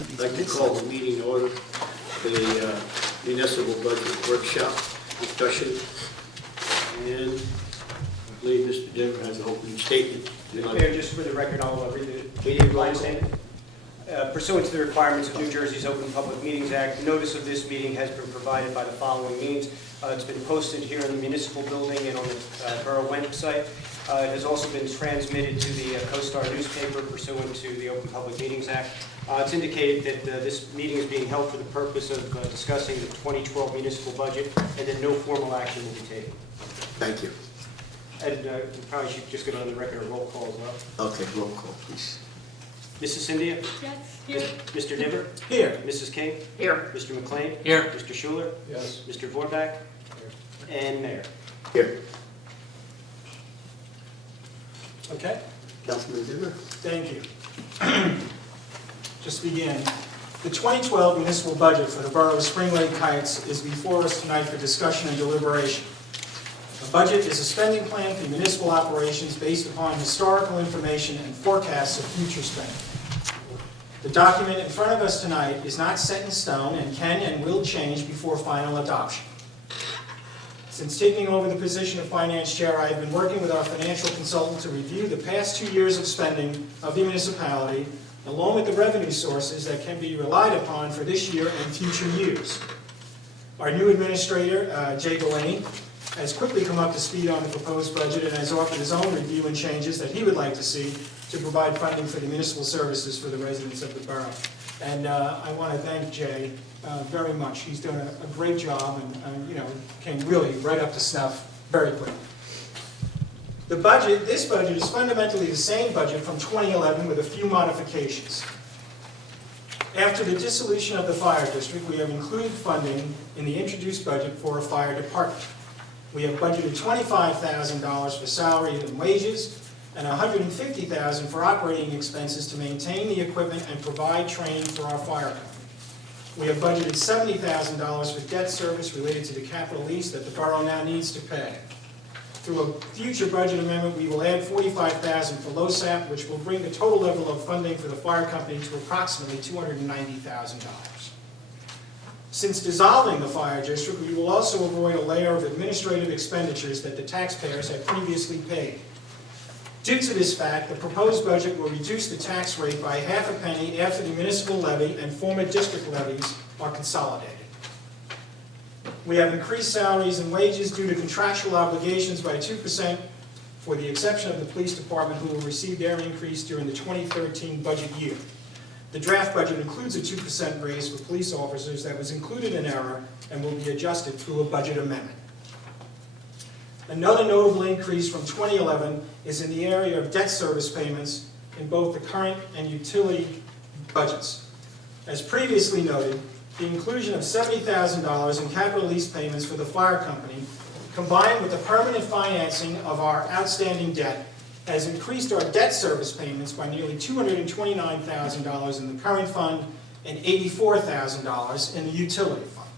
I'd like to call the meeting order for the municipal budget workshop discussion. And I believe Mr. Denver has an opening statement. Mayor, just for the record, I'll read the Meeting line roll. statement. Pursuant to the requirements of New Jersey's Open Public Meetings Act, notice of this meeting has been provided by the following means. It's been posted here in the municipal building and on the borough website. It has also been transmitted to the CoStar newspaper pursuant to the Open Public Meetings Act. It's indicated that this meeting is being held for the purpose of discussing the 2012 municipal budget, and that no formal action will be taken. Thank you. And we probably should just get on the record a roll call as well. Okay, roll call, please. Mrs. Cynthia? Yes. Here. Mr. Nibber? Here. Mrs. King? Here. Mr. McLean? Here. Mr. Schuler? Yes. Mr. Vorbach? And Mayor. Here. Okay, Councilman Denver? thank you. Just to begin, the 2012 municipal budget for the Borough of Spring Lake Heights is before us tonight for discussion and deliberation. The budget is a spending plan for municipal operations based upon historical information and forecasts of future spending. The document in front of us tonight is not set in stone and can and will change before final adoption. Since taking over the position of finance chair, I have been working with our financial consultant to review the past 2 years of spending of the municipality, along with the revenue sources that can be relied upon for this year and future years. Our new administrator, Jay Delaney, has quickly come up to speed on the proposed budget and has offered his own review and changes that he would like to see to provide funding for the municipal services for the residents of the borough. And I want to thank Jay very much. He's done a great job and came really right up to snuff very quickly. This budget is fundamentally the same budget from 2011 with a few modifications. After the dissolution of the fire district, we have included funding in the introduced budget for a fire department. We have budgeted $25,000 for salary and wages and $150,000 for operating expenses to maintain the equipment and provide training for our fire company. We have budgeted $70,000 for debt service related to the capital lease that the borough now needs to pay. Through a future budget amendment, we will add $45,000 for LoSAP, which will bring the total level of funding for the fire company to approximately $290,000. Since dissolving the fire district, we will also avoid a layer of administrative expenditures that the taxpayers had previously paid. Due to this fact, the proposed budget will reduce the tax rate by half a penny after the municipal levy and former district levies are consolidated. We have increased salaries and wages due to contractual obligations by 2%, for the exception of the police department, who will receive their increase during the 2013 budget year. The draft budget includes a 2% raise for police officers that was included in error and will be adjusted through a budget amendment. Another notable increase from 2011 is in the area of debt service payments in both the current and utility budgets. As previously noted, the inclusion of $70,000 in capital lease payments for the fire company, combined with the permanent financing of our outstanding debt, has increased our debt service payments by nearly $229,000 in the current fund and $84,000 in the utility fund.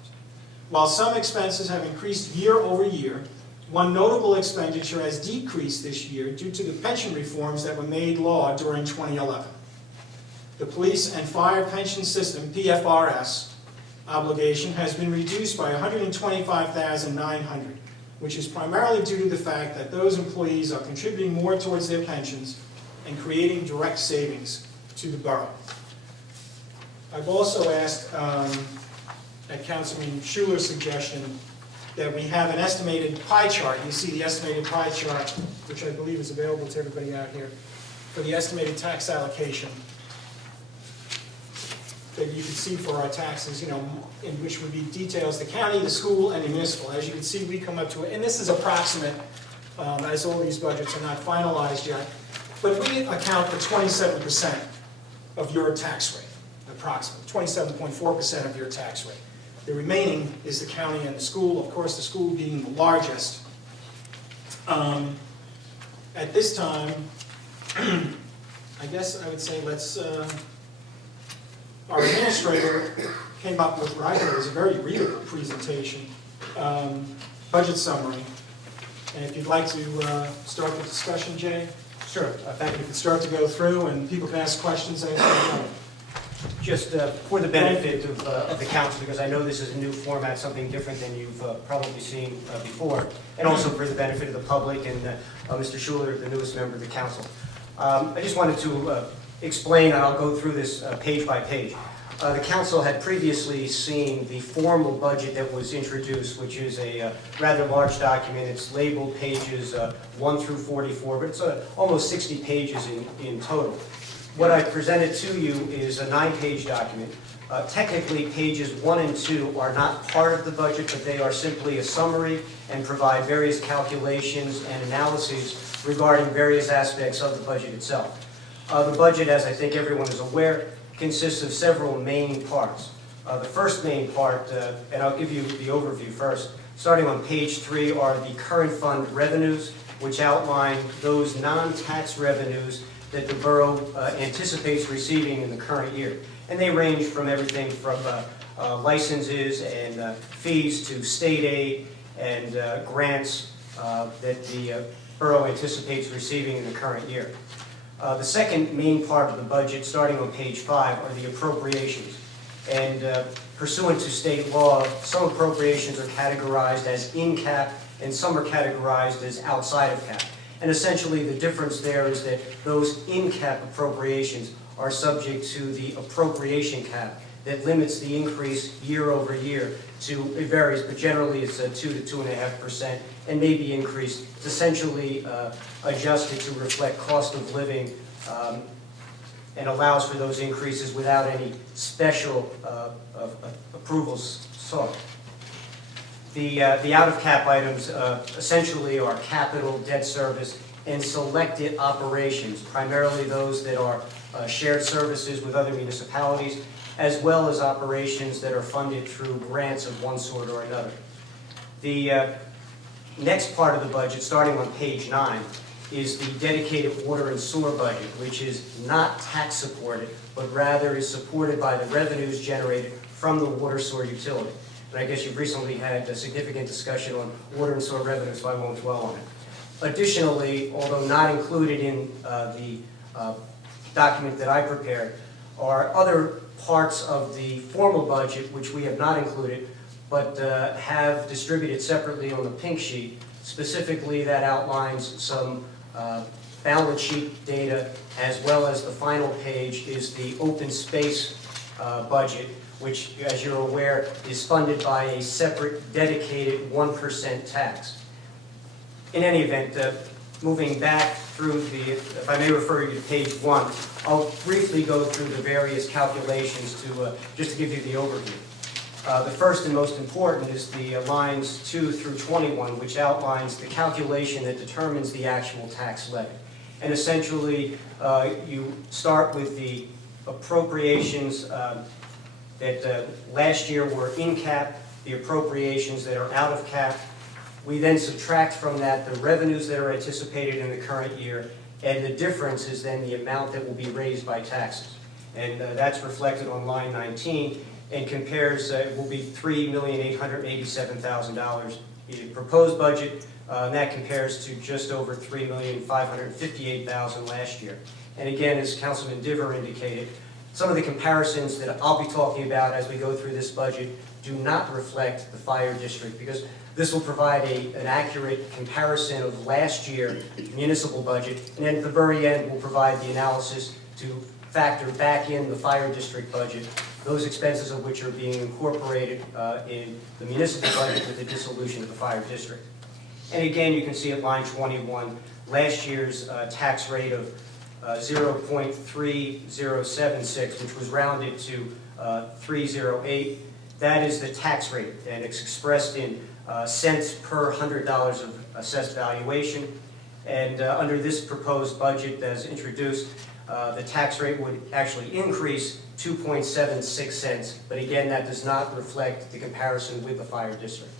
While some expenses have increased year over year, one notable expenditure has decreased this year due to the pension reforms that were made law during 2011. The police and fire pension system, PFRS, obligation has been reduced by $125,900, which is primarily due to the fact that those employees are contributing more towards their pensions and creating direct savings to the borough. I've also asked, at Councilman Schuler's suggestion, that we have an estimated pie chart. You see the estimated pie chart, which I believe is available to everybody out here, for the estimated tax allocation that you can see for our taxes, in which would be details the county, the school, and the municipal. As you can see, we come up to it, and this is approximate, as all these budgets are not finalized yet, but we account for 27% of your tax rate, approximately 27.4% of your tax rate. The remaining is the county and the school, of course the school being the largest. At this time, I guess I would say our administrator came up with what I thought was a very readable presentation, budget summary. And if you'd like to start the discussion, Jay? Sure. I think we can start to go through and people can ask questions. Just for the benefit of the council, because I know this is a new format, something different than you've probably seen before, and also for the benefit of the public and Mr. Schuler, the newest member of the council. I just wanted to explain, and I'll go through this page by page. The council had previously seen the formal budget that was introduced, which is a rather large document. It's labeled pages 1 through 44, but it's almost 60 pages in total. What I presented to you is a 9-page document. Technically, pages 1 and 2 are not part of the budget, but they are simply a summary and provide various calculations and analyses regarding various aspects of the budget itself. The budget, as I think everyone is aware, consists of several main parts. The first main part, and I'll give you the overview first, starting on page 3 are the current fund revenues, which outline those non-tax revenues that the borough anticipates receiving in the current year. And they range from everything from licenses and fees to state aid and grants that the borough anticipates receiving in the current year. The second main part of the budget, starting on page 5, are the appropriations. And pursuant to state law, some appropriations are categorized as in cap and some are categorized as outside of cap. And essentially the difference there is that those in-cap appropriations are subject to the appropriation cap that limits the increase year over year to, it varies, but generally it's 2 to 2.5% and may be increased. It's essentially adjusted to reflect cost of living and allows for those increases without any special approvals sought. The out-of-cap items essentially are capital, debt service, and selected operations, primarily those that are shared services with other municipalities, as well as operations that are funded through grants of one sort or another. The next part of the budget, starting on page 9, is the dedicated water and sewer budget, which is not tax supported, but rather is supported by the revenues generated from the water sewer utility. And I guess you've recently had a significant discussion on water and sewer revenue, so I won't dwell on it. Additionally, although not included in the document that I prepared, are other parts of the formal budget which we have not included, but have distributed separately on the pink sheet. Specifically, that outlines some balance sheet data, as well as the final page is the open space budget, which, as you're aware, is funded by a separate dedicated 1% tax. In any event, moving back through the, if I may refer you to page 1, I'll briefly go through the various calculations to just to give you the overview. The first and most important is the lines 2 through 21, which outlines the calculation that determines the actual tax levy. And essentially, you start with the appropriations that last year were in cap, the appropriations that are out of cap. We then subtract from that the revenues that are anticipated in the current year, and the difference is then the amount that will be raised by taxes. And that's reflected on line 19 and compares, it will be $3,887,000 in proposed budget, and that compares to just over $3,558,000 last year. And again, as Councilman Diver indicated, some of the comparisons that I'll be talking about as we go through this budget do not reflect the fire district, because this will provide an accurate comparison of last year's municipal budget, and then at the very end will provide the analysis to factor back in the fire district budget, those expenses of which are being incorporated in the municipal budget with the dissolution of the fire district. And again, you can see at line 21, last year's tax rate of 0.3076, which was rounded to 308. That is the tax rate, and it's expressed in cents per $100 of assessed valuation. And under this proposed budget as introduced, the tax rate would actually increase 2.76 cents, but again, that does not reflect the comparison with the fire district.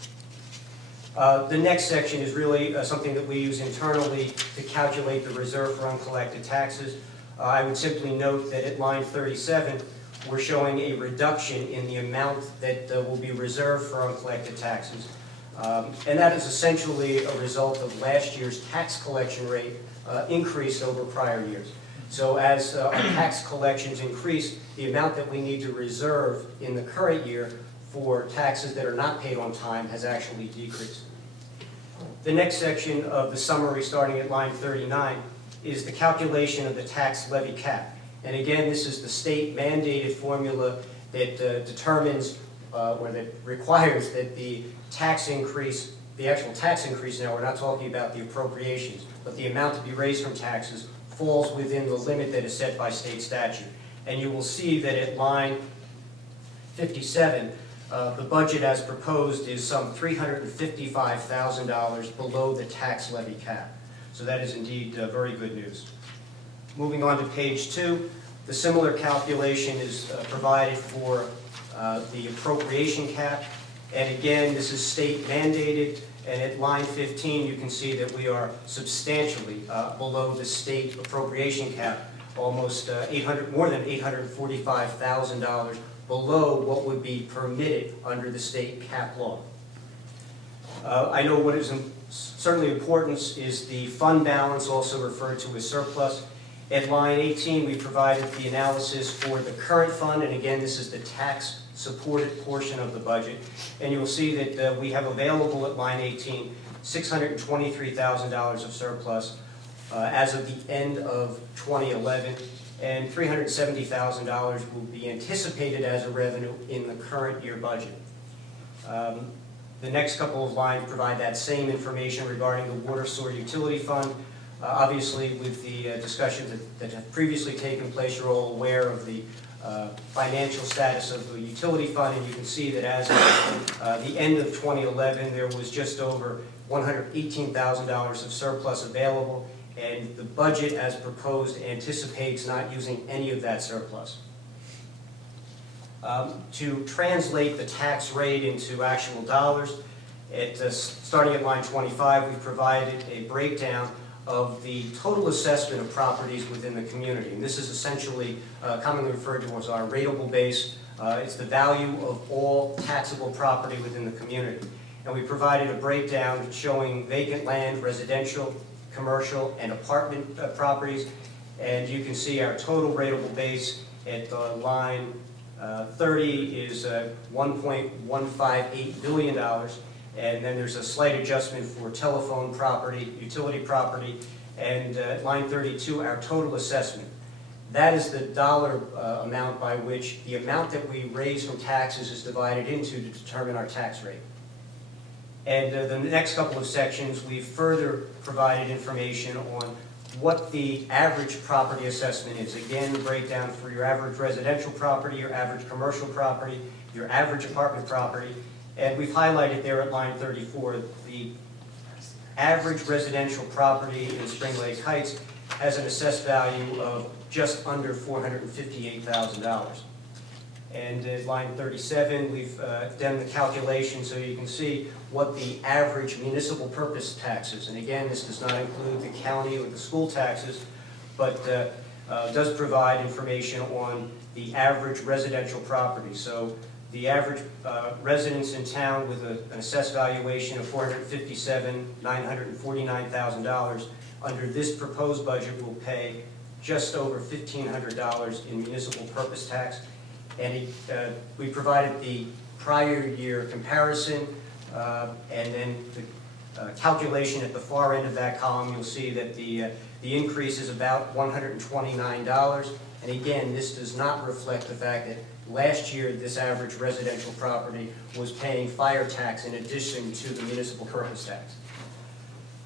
The next section is really something that we use internally to calculate the reserve for uncollected taxes. I would simply note that at line 37, we're showing a reduction in the amount that will be reserved for uncollected taxes. And that is essentially a result of last year's tax collection rate increase over prior years. So as our tax collections increase, the amount that we need to reserve in the current year for taxes that are not paid on time has actually decreased. The next section of the summary, starting at line 39, is the calculation of the tax levy cap. And again, this is the state mandated formula that determines or that requires that the tax increase, the actual tax increase now, we're not talking about the appropriations, but the amount to be raised from taxes falls within the limit that is set by state statute. And you will see that at line 57, the budget as proposed is some $355,000 below the tax levy cap. So that is indeed very good news. Moving on to page 2, the similar calculation is provided for the appropriation cap. And again, this is state mandated. And at line 15, you can see that we are substantially below the state appropriation cap, almost more than $845,000 below what would be permitted under the state cap law. I know what is certainly important is the fund balance, also referred to as surplus. At line 18, we provided the analysis for the current fund, and again, this is the tax-supported portion of the budget. And you'll see that we have available at line 18 $623,000 of surplus as of the end of 2011, and $370,000 will be anticipated as a revenue in the current year budget. The next couple of lines provide that same information regarding the water sewer utility fund. Obviously, with the discussions that have previously taken place, you're all aware of the financial status of the utility fund, and you can see that as of the end of 2011, there was just over $118,000 of surplus available, and the budget as proposed anticipates not using any of that surplus. To translate the tax rate into actual dollars, starting at line 25, we've provided a breakdown of the total assessment of properties within the community. And this is essentially commonly referred to as our rateable base. It's the value of all taxable property within the community. And we provided a breakdown showing vacant land, residential, commercial, and apartment properties. And you can see our total rateable base at line 30 is $1.158 billion. And then there's a slight adjustment for telephone property, utility property, and line 32, our total assessment. That is the dollar amount by which the amount that we raise from taxes is divided into to determine our tax rate. And the next couple of sections, we've further provided information on what the average property assessment is. Again, the breakdown for your average residential property, your average commercial property, your average apartment property. And we've highlighted there at line 34, the average residential property in Spring Lake Heights has an assessed value of just under $458,000. And at line 37, we've done the calculation so you can see what the average municipal purpose tax is. And again, this does not include the county or the school taxes, but does provide information on the average residential property. So the average residence in town with an assessed valuation of $457,949,000 under this proposed budget will pay just over $1,500 in municipal purpose tax. And we provided the prior year comparison, and then the calculation at the far end of that column, you'll see that the increase is about $129. And again, this does not reflect the fact that last year this average residential property was paying fire tax in addition to the municipal purpose tax.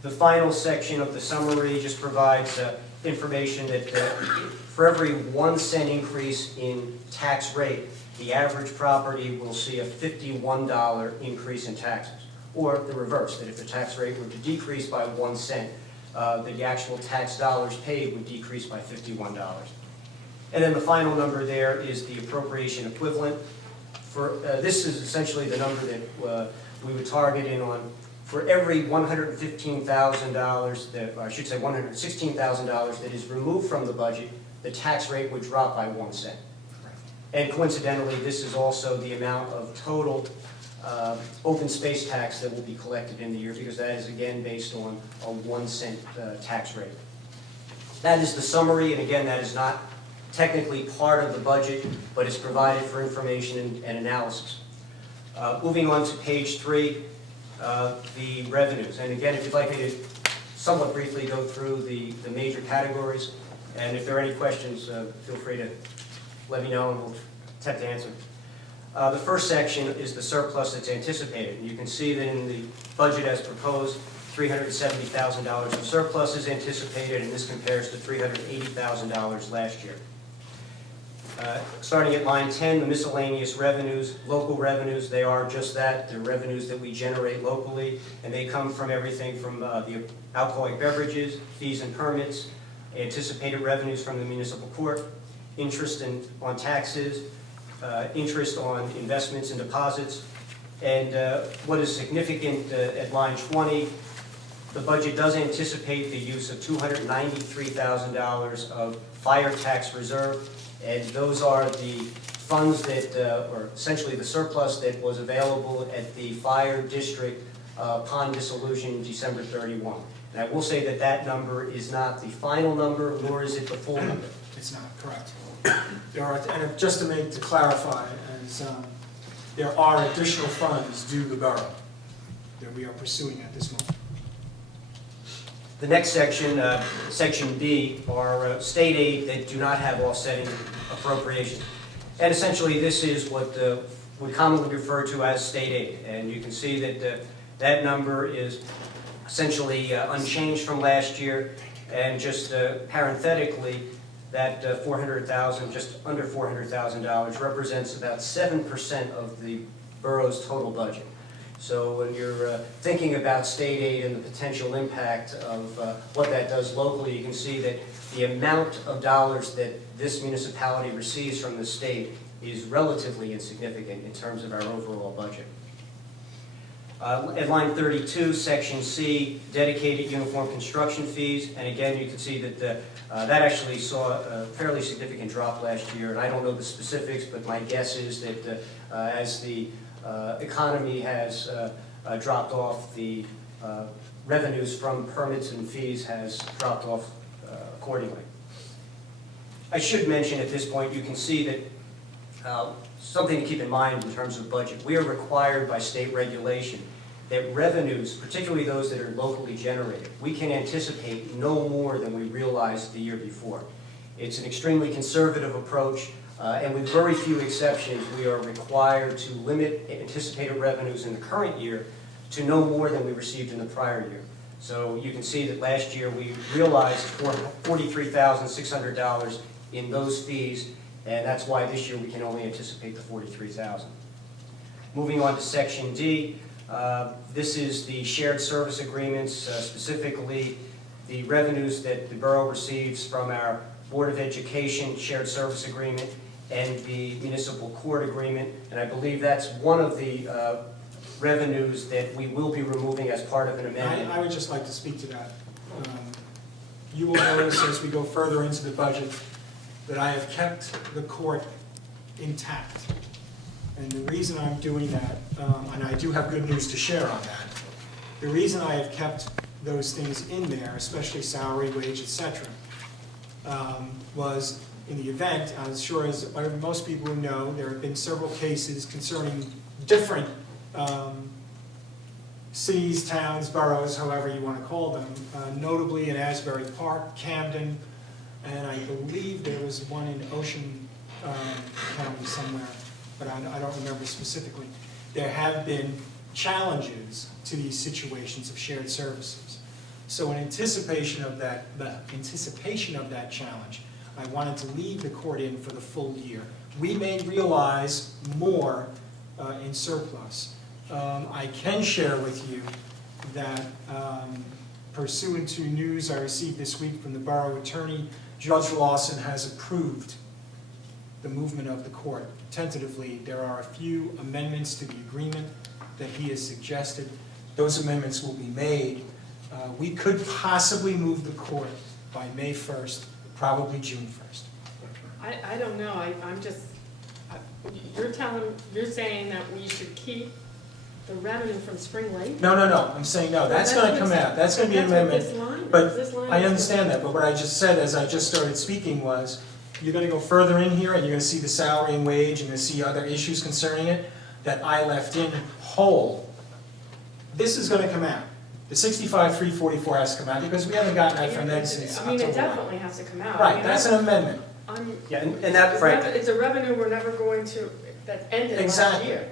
The final section of the summary just provides information that for every 1 cent increase in tax rate, the average property will see a $51 increase in taxes. Or the reverse, that if the tax rate were to decrease by 1 cent, the actual tax dollars paid would decrease by $51. And then the final number there is the appropriation equivalent. This is essentially the number that we would target in on. For every $115,000, I should say $116,000 that is removed from the budget, the tax rate would drop by 1 cent. And coincidentally, this is also the amount of total open space tax that will be collected in the year, because that is again based on a 1 cent tax rate. That is the summary, and again, that is not technically part of the budget, but it's provided for information and analysis. Moving on to page 3, the revenues. And again, if you'd like me to somewhat briefly go through the major categories, and if there are any questions, feel free to let me know and we'll attempt to answer. The first section is the surplus that's anticipated. And you can see that in the budget as proposed, $370,000 of surplus is anticipated, and this compares to $380,000 last year. Starting at line 10, the miscellaneous revenues, local revenues, they are just that. They're revenues that we generate locally, and they come from everything from the alcoholic beverages, fees and permits, anticipated revenues from the municipal court, interest on taxes, interest on investments and deposits. And what is significant at line 20, the budget does anticipate the use of $293,000 of fire tax reserve, and those are the funds that, or essentially the surplus that was available at the fire district upon dissolution December 31. And I will say that that number is not the final number, nor is it the full number. It's not, correct. There are, and just to clarify, there are additional funds due the borough that we are pursuing at this moment. The next section, section B, are state aid that do not have offsetting appropriations. And essentially this is what we commonly refer to as state aid. And you can see that that number is essentially unchanged from last year. And just parenthetically, that $400,000, just under $400,000, represents about 7% of the borough's total budget. So when you're thinking about state aid and the potential impact of what that does locally, you can see that the amount of dollars that this municipality receives from the state is relatively insignificant in terms of our overall budget. At line 32, section C, dedicated uniform construction fees, and again you can see that that actually saw a fairly significant drop last year, and I don't know the specifics, but my guess is that as the economy has dropped off, the revenues from permits and fees has dropped off accordingly. I should mention at this point, you can see that something to keep in mind in terms of budget. We are required by state regulation that revenues, particularly those that are locally generated, we can anticipate no more than we realized the year before. It's an extremely conservative approach, and with very few exceptions, we are required to limit anticipated revenues in the current year to no more than we received in the prior year. So you can see that last year we realized $43,600 in those fees, and that's why this year we can only anticipate the $43,000. Moving on to section D, this is the shared service agreements, specifically the revenues that the borough receives from our Board of Education shared service agreement and the municipal court agreement, and I believe that's one of the revenues that we will be removing as part of an amendment. I would just like to speak to that. You will notice as we go further into the budget that I have kept the court intact. And the reason I'm doing that, and I do have good news to share on that, the reason I have kept those things in there, especially salary, wage, etc., was in the event, I'm sure as most people know, there have been several cases concerning different cities, towns, boroughs, however you want to call them, notably in Asbury Park, Camden, and I believe there was one in Ocean County somewhere, but I don't remember specifically. There have been challenges to these situations of shared services. So in anticipation of that, challenge, I wanted to leave the court in for the full year. We may realize more in surplus. I can share with you that pursuant to news I received this week from the borough attorney, Judge Lawson has approved the movement of the court. Tentatively, there are a few amendments to the agreement that he has suggested. Those amendments will be made. We could possibly move the court by May 1st, probably June 1st. I don't know, I'm just, you're saying that we should keep the revenue from Spring Lake? No, I'm saying no, that's gonna come out, that's gonna be an amendment. That's what this line is. But This line I is- understand that, but what I just said as I just started speaking was, you're gonna go further in here and you're gonna see the salary and wage, you're gonna see other issues concerning it that I left in whole. This is gonna come out. The 65,344 has to come out because we haven't gotten that from them since I mean, it October 1. definitely has to come out. I Right, mean, that's an amendment. Yeah, and that, frankly, It's a revenue we're never going to, that ended last Exactly. year.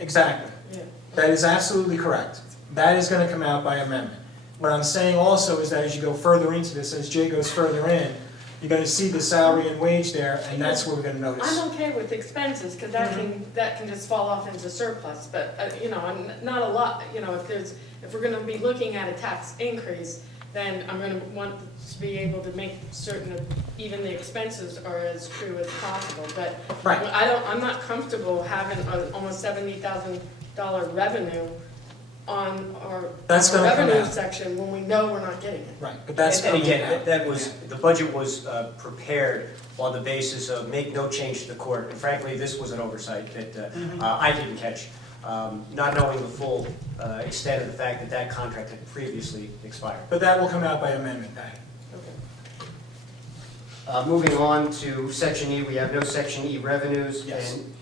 Exactly. Yeah. That is absolutely correct. That is gonna come out by amendment. What I'm saying also is that as you go further into this, as Jay goes further in, you're gonna see the salary and wage there, and that's where we're gonna notice. I'm okay with expenses, because that can just fall off into surplus, but, you know, I'm not a lot, you know, if we're gonna be looking at a tax increase, then I'm gonna want to be able to make certain that even the expenses are as true as possible, but Right. I'm not comfortable having an almost $70,000 revenue on our That's on our gonna come revenue out. section when we know we're not getting it. Right, but that's and coming again, out. that was, the budget was prepared on the basis of make no change to the court. And frankly, this was an oversight that I didn't catch, not knowing the full extent of the fact that that contract had previously expired. But that will come out by amendment, Patty. Moving on to Section E, we have no Section E revenues. Yes. And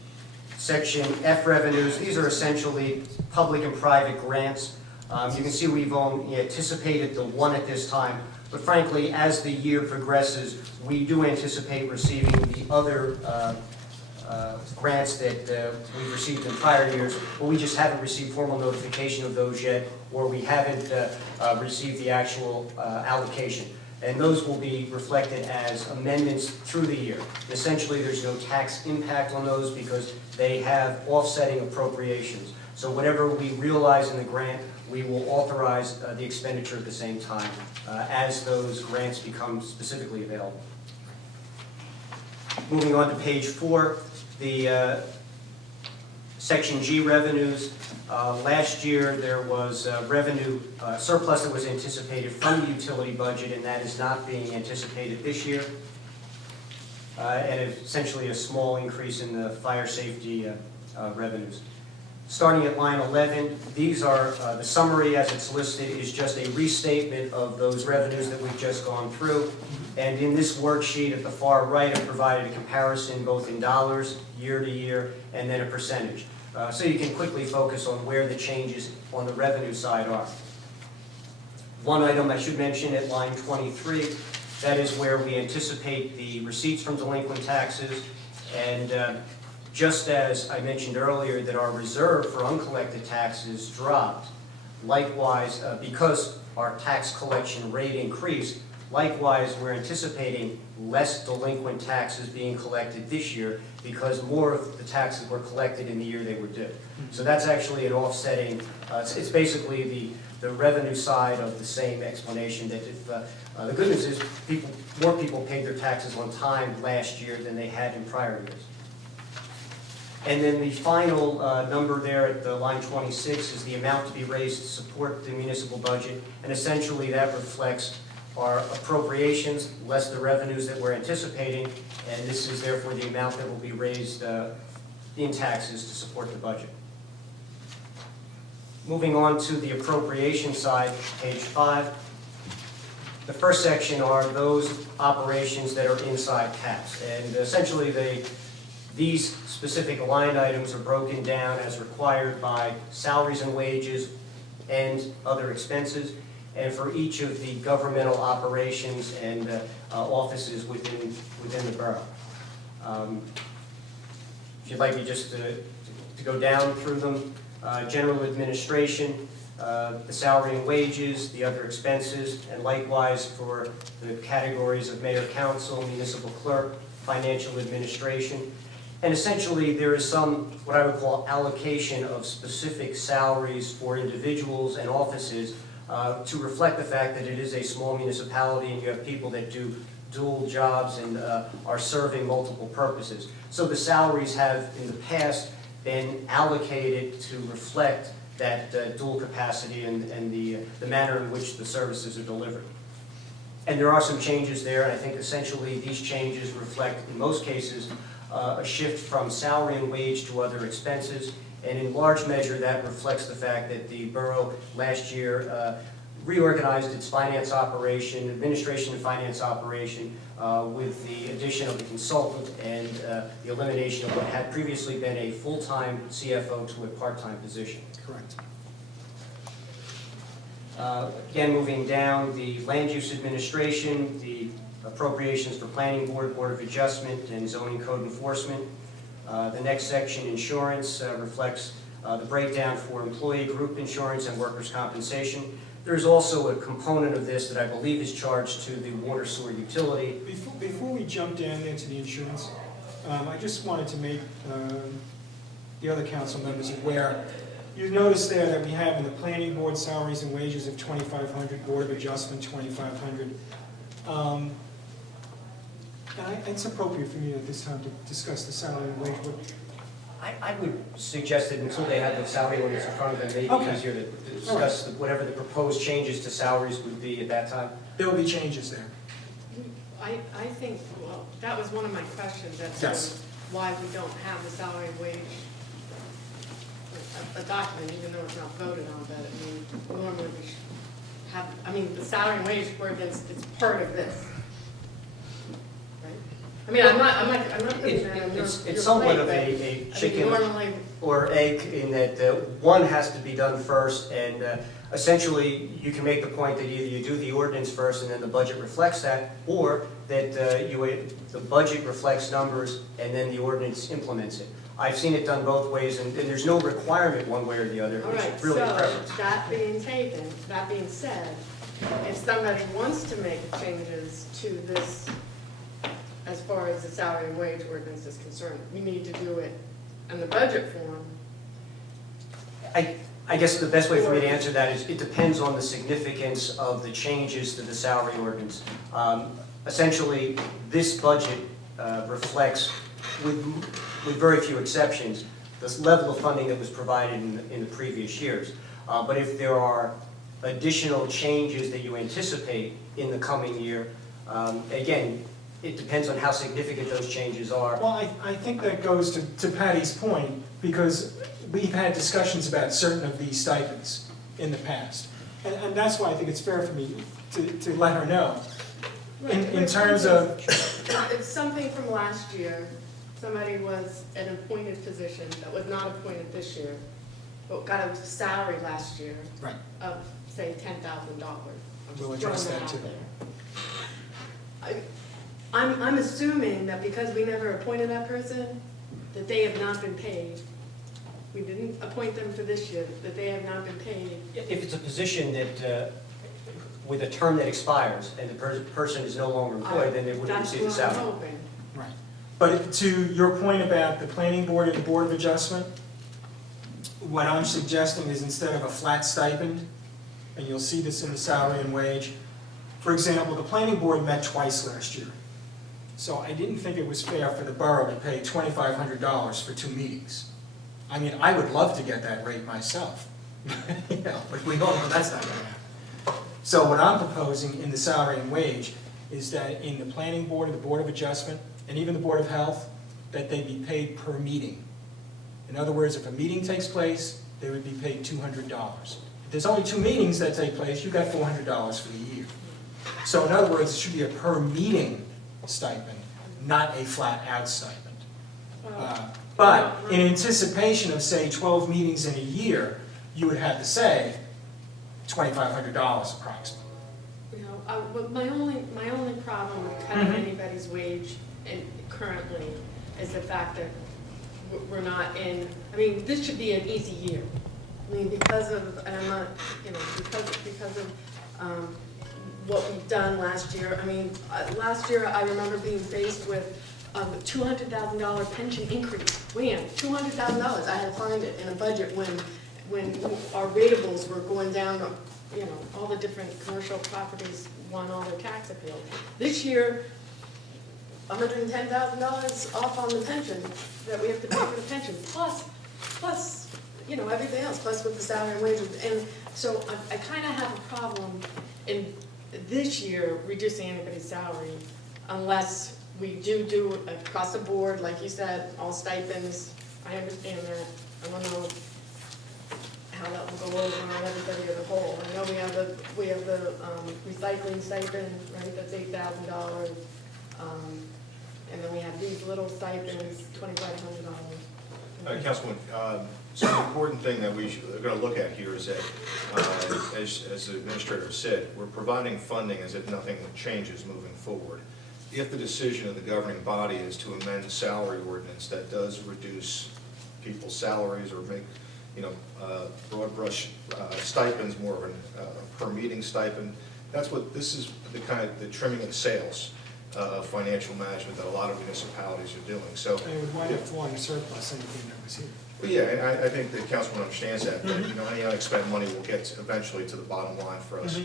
Section F revenues, these are essentially public and private grants. You can see we've only anticipated the one at this time, but frankly, as the year progresses, we do anticipate receiving the other grants that we've received in prior years, but we just haven't received formal notification of those yet, or we haven't received the actual allocation. And those will be reflected as amendments through the year. Essentially, there's no tax impact on those because they have offsetting appropriations. So whatever we realize in the grant, we will authorize the expenditure at the same time as those grants become specifically available. Moving on to page 4, the Section G revenues. Last year, there was revenue surplus that was anticipated from the utility budget, and that is not being anticipated this year. And essentially a small increase in the fire safety revenues. Starting at line 11, these are, the summary as it's listed is just a restatement of those revenues that we've just gone through. And in this worksheet at the far right, I've provided a comparison both in dollars, year to year, and then a percentage. So you can quickly focus on where the changes on the revenue side are. One item I should mention at line 23, that is where we anticipate the receipts from delinquent taxes. And just as I mentioned earlier that our reserve for uncollected taxes dropped, likewise, because our tax collection rate increased, likewise, we're anticipating less delinquent taxes being collected this year because more of the taxes were collected in the year they were due. So that's actually an offsetting, it's basically the revenue side of the same explanation that if, the good news is more people paid their taxes on time last year than they had in prior years. And then the final number there at the line 26 is the amount to be raised to support the municipal budget, and essentially that reflects our appropriations less the revenues that we're anticipating, and this is therefore the amount that will be raised in taxes to support the budget. Moving on to the appropriation side, page 5. The first section are those operations that are inside caps, and essentially these specific line items are broken down as required by salaries and wages and other expenses, and for each of the governmental operations and offices within the borough. If you'd like me just to go down through them, general administration, the salary and wages, the other expenses, and likewise for the categories of mayor, council, municipal clerk, financial administration. And essentially, there is some, what I would call, allocation of specific salaries for individuals and offices to reflect the fact that it is a small municipality and you have people that do dual jobs and are serving multiple purposes. So the salaries have, in the past, been allocated to reflect that dual capacity and the manner in which the services are delivered. And there are some changes there, and I think essentially these changes reflect, in most cases, a shift from salary and wage to other expenses, And in large measure, that reflects the fact that the borough last year reorganized its finance operation, administration and finance operation, with the addition of the consultant and the elimination of what had previously been a full-time CFO to a part-time position. Correct. Again, moving down, the land use administration, the appropriations for planning board, board of adjustment, and zoning code enforcement. The next section, insurance, reflects the breakdown for employee group insurance and workers' compensation. There's also a component of this that I believe is charged to the water sewer utility. Before we jump down into the insurance, I just wanted to make the other council members aware. You notice there that we have in the planning board salaries and wages of $2,500, board of adjustment $2,500. It's appropriate for me at this time to discuss the salary and wage. I would suggest that until they have the salary ordinance in front of them, it may be Okay. easier to discuss whatever the proposed changes to salaries would be at that time. There will be changes there. I think, well, that was one of my questions, that's Yes. why we don't have the salary and wage, a document, even though it's not voted on, but I mean, normally we should have, I mean, the salary and wage ordinance is part of this. Right? I mean, I'm not putting that on your It's somewhat plate, of but a I mean, chicken normally, or egg in that one has to be done first, and essentially you can make the point that either you do the ordinance first and then the budget reflects that, or that the budget reflects numbers and then the ordinance implements it. I've seen it done both ways, and there's no requirement one way or the other. all right, It's really a so, preference. that being said, if somebody wants to make changes to this, as far as the salary and wage ordinance is concerned, we need to do it in the budget form. I guess the best way for me to answer that is it depends on the significance of the changes to the salary ordinance. Essentially, this budget reflects, with very few exceptions, the level of funding that was provided in the previous years. But if there are additional changes that you anticipate in the coming year, again, it depends on how significant those changes are. Well, I think that goes to Patty's point, because we've had discussions about certain of these stipends in the past. And that's why I think it's fair for me to let her know. In terms of, It's something from last year, somebody was an appointed position that was not appointed this year, but got a salary last year right, of, say, $10,000. we'll address that too. I'm assuming that because we never appointed that person, that they have not been paid. We didn't appoint them for this year, that they have not been paid. If it's a position that, with a term that expires and the person is no longer employed, then they wouldn't receive the That's what I'm salary. hoping. Right. But to your point about the planning board and the board of adjustment, what I'm suggesting is instead of a flat stipend, and you'll see this in the salary and wage, for example, the planning board met twice last year. So I didn't think it was fair for the borough to pay $2,500 for 2 meetings. I mean, I would love to get that rate myself, you know, but we all know that's not gonna happen. So what I'm proposing in the salary and wage is that in the planning board, the board of adjustment, and even the board of health, that they be paid per meeting. In other words, if a meeting takes place, they would be paid $200. If there's only 2 meetings that take place, you got $400 for the year. So in other words, it should be a per meeting stipend, not a flat out stipend. But in anticipation of, say, 12 meetings in a year, you would have to say $2,500 approximately. You know, but my only problem with cutting anybody's wage currently is the fact that we're not in, I mean, this should be an easy year. I mean, because of, and I'm not, you know, because of what we've done last year. I mean, last year I remember being faced with a $200,000 pension increase. Wham, $200,000. I had to find it in a budget when our ratables were going down, you know, all the different commercial properties won all their tax appeals. This year, $110,000 off on the pension that we have to pay for the pension, plus, you know, everything else, plus with the salary and wages. And so I kind of have a problem in this year reducing anybody's salary unless we do across the board, like you said, all stipends. I understand that. I don't know how that will go over on everybody as a whole. I know we have the recycling stipend, right, that's $8,000. And then we have these little stipends, $2,500. Councilman, so the important thing that are going to look at here is that, as the administrator said, we're providing funding as if nothing changes moving forward. If the decision of the governing body is to amend the salary ordinance that does reduce people's salaries or make, broad brush stipends more of a per meeting stipend, this is the trimming of the sails of financial management that a lot of municipalities are doing. So, And it would wind up falling surplus anything that was here. well, yeah, and I think the councilman understands that, that, any unexpended money will get eventually to the bottom line for us.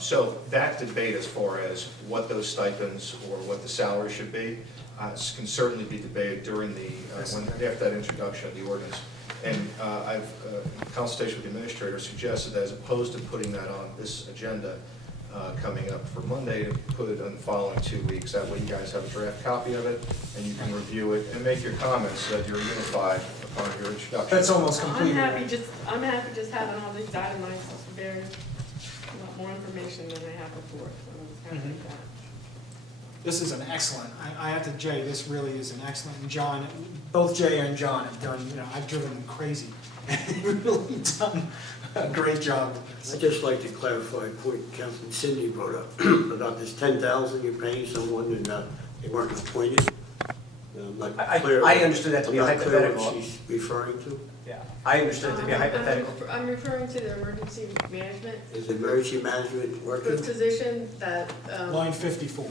So that debate as far as what those stipends or what the salary should be, can certainly be debated during the, after that introduction of the ordinance. And I've, in consultation with the administrator, suggested that as opposed to putting that on this agenda coming up for Monday, to put it in the following 2 weeks. That way you guys have a draft copy of it, and you can review it and make your comments so that you're unified upon your introduction. That's almost I'm completed. happy just having all these itemized, very, a lot more information than I had before, so I'm happy with that. This is an excellent, I have to, Jay, this really is an excellent, and John, both Jay and John have done, I've driven them crazy. They've really done a great job with this. I'd just like to clarify a point Councilman Cindy brought up about this $10,000 you're paying someone and they weren't appointed. I'm not clear. I understood that to be a I'm not clear hypothetical. what she's referring to. Yeah, I understood it to be a hypothetical. I'm referring to the emergency management Is emergency management working? position that Line 54.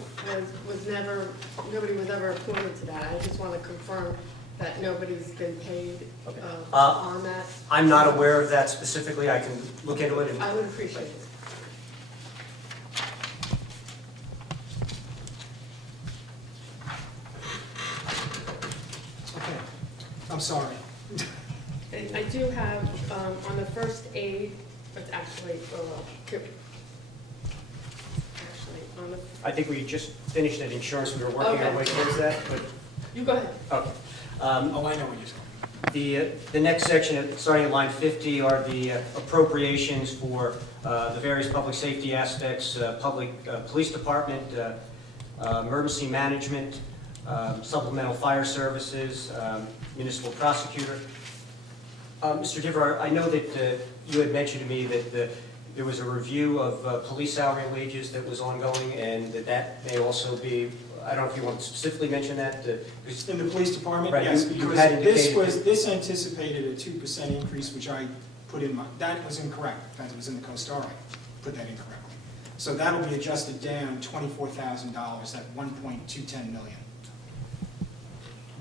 was never, nobody was ever appointed to that. I just want to confirm that nobody's been paid Okay. on that. I'm not aware of that specifically. I can look into it. I would appreciate it. Okay, I'm sorry. And I do have, on the first aid, it's actually, on the, I think we just finished that insurance, we were working our Okay. way towards that, but, you go ahead. okay. Oh, I know what you're saying. The next section, starting at line 50, are the appropriations for the various public safety aspects, police department, emergency management, supplemental fire services, municipal prosecutor. Mr. Diver, I know that you had mentioned to me that there was a review of police salary and wages that was ongoing, and that may also be, I don't know if you want to specifically mention that. Because In the police department, Right, yes, you because had indicated this anticipated a 2% increase, which I put in that was incorrect, because it was in the COSTAR, I put that incorrectly. So that'll be adjusted down $24,000, at 1.210 million.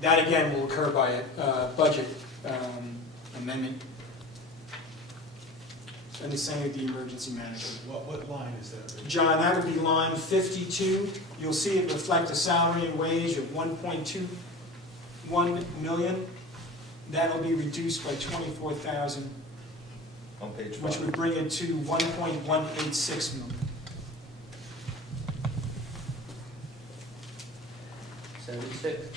That again will occur by a budget amendment. And the same with the emergency management. What line is that? John, that would be line 52. You'll see it reflect a salary and wage of 1.21 million. That'll be reduced by 24,000, On page 5. which would bring it to 1.186 million. 76.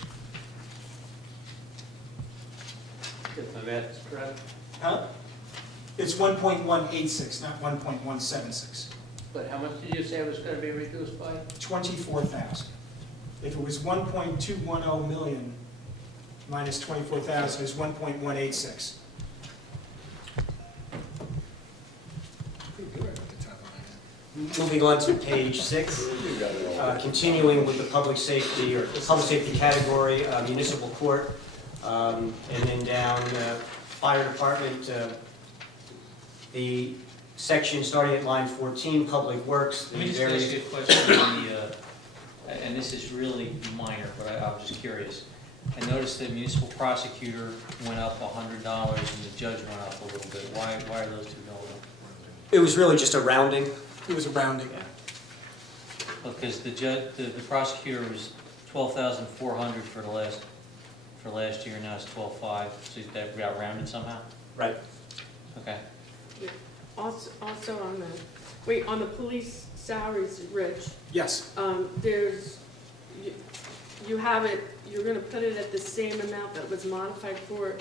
If my math is correct. Huh? It's 1.186, not 1.176. But how much did you say it was going to be reduced by? 24,000. If it was 1.210 million minus 24,000 is 1.186. moving on to page 6, continuing with the public safety category, municipal court, and then down fire department, the section starting at line 14, public works. Let me just ask you a question on the, and this is really minor, but I was just curious. I noticed the municipal prosecutor went up $100 and the judge went up a little bit. Why are those two going up? It was really just a rounding. It was a rounding. Because the prosecutor was $12,400 for last year, now it's $12,500. So that got rounded somehow? Right. Okay. Also on the police salaries, Rich, Yes. you have it, you're gonna put it at the same amount that was modified for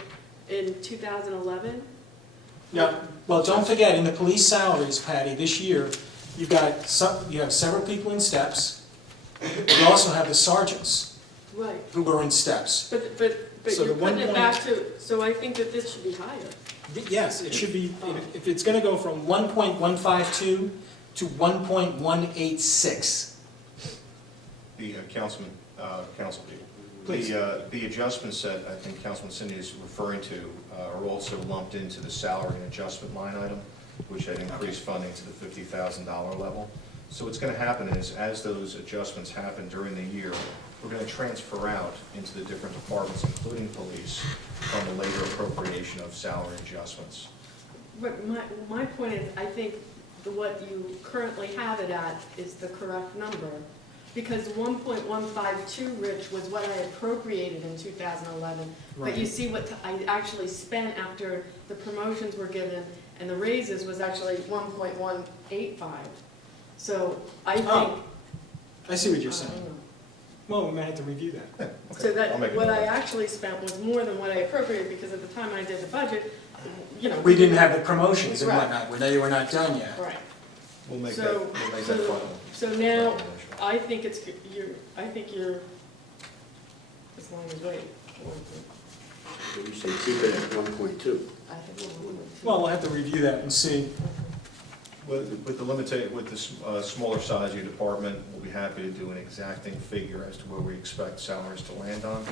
in 2011? Yeah, well, don't forget, in the police salaries, Patty, this year, you have several people in steps. You also have the sergeants Right. who were in steps. But So you're the one putting it point- back to, so I think that this should be higher. Yes, it should be, if it's gonna go from 1.152 to 1.186. The council people. Please. The adjustments that I think Councilman Cindy is referring to are also lumped into the salary and adjustment line item, which had increased funding to the $50,000 level. So what's going to happen is, as those adjustments happen during the year, we're going to transfer out into the different departments, including police, from the later appropriation of salary adjustments. But my point is, I think what you currently have it at is the correct number. Because 1.152, Rich, was what I appropriated in 2011. But you Right. see what I actually spent after the promotions were given, and the raises was actually 1.185. So I think. Oh, I see what you're I saying. don't know. Well, we might have to review that. Yeah, okay. So I'll that, make a what note of I that. actually spent was more than what I appropriated, because at the time I did the budget, you know. We didn't have the promotions and Right. whatnot, they were not done yet. Right. We'll make So- that, we'll make that so- final. So now, I think you're, as long as, wait. You say keep it at 1.2. I have one. Well, we'll have to review that and see. With the smaller size of your department, we'll be happy to do an exacting figure as to where we expect salaries to land on.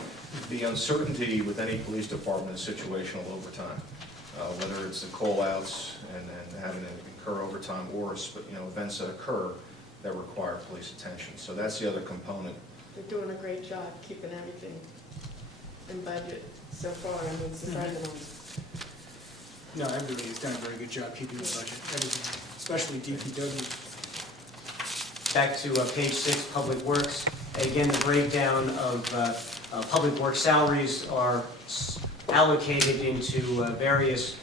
The uncertainty with any police department is situational overtime, whether it's the call-outs and having to incur overtime, or events that occur that require police attention. So that's the other component. They're doing a great job keeping everything in budget so far, I mean, surprising them. No, everybody has done a very good job keeping the budget, everything, especially DPW. Back to page 6, Public Works. Again, the breakdown of Public Works salaries are allocated into various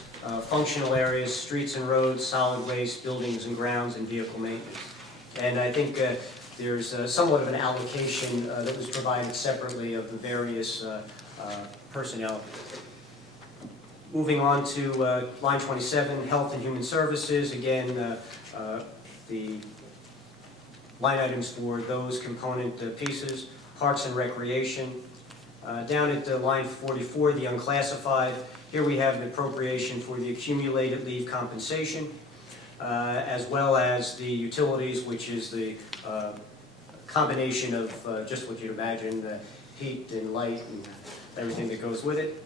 functional areas: streets and roads, solid waste, buildings and grounds, and vehicle maintenance. And I think there's somewhat of an allocation that was provided separately of the various personnel. Moving on to line 27, Health and Human Services. Again, the line items for those component pieces. Parks and Recreation. Down at line 44, the unclassified. Here we have an appropriation for the accumulated leave compensation, as well as the utilities, which is the combination of just what you'd imagine, the heat and light and everything that goes with it.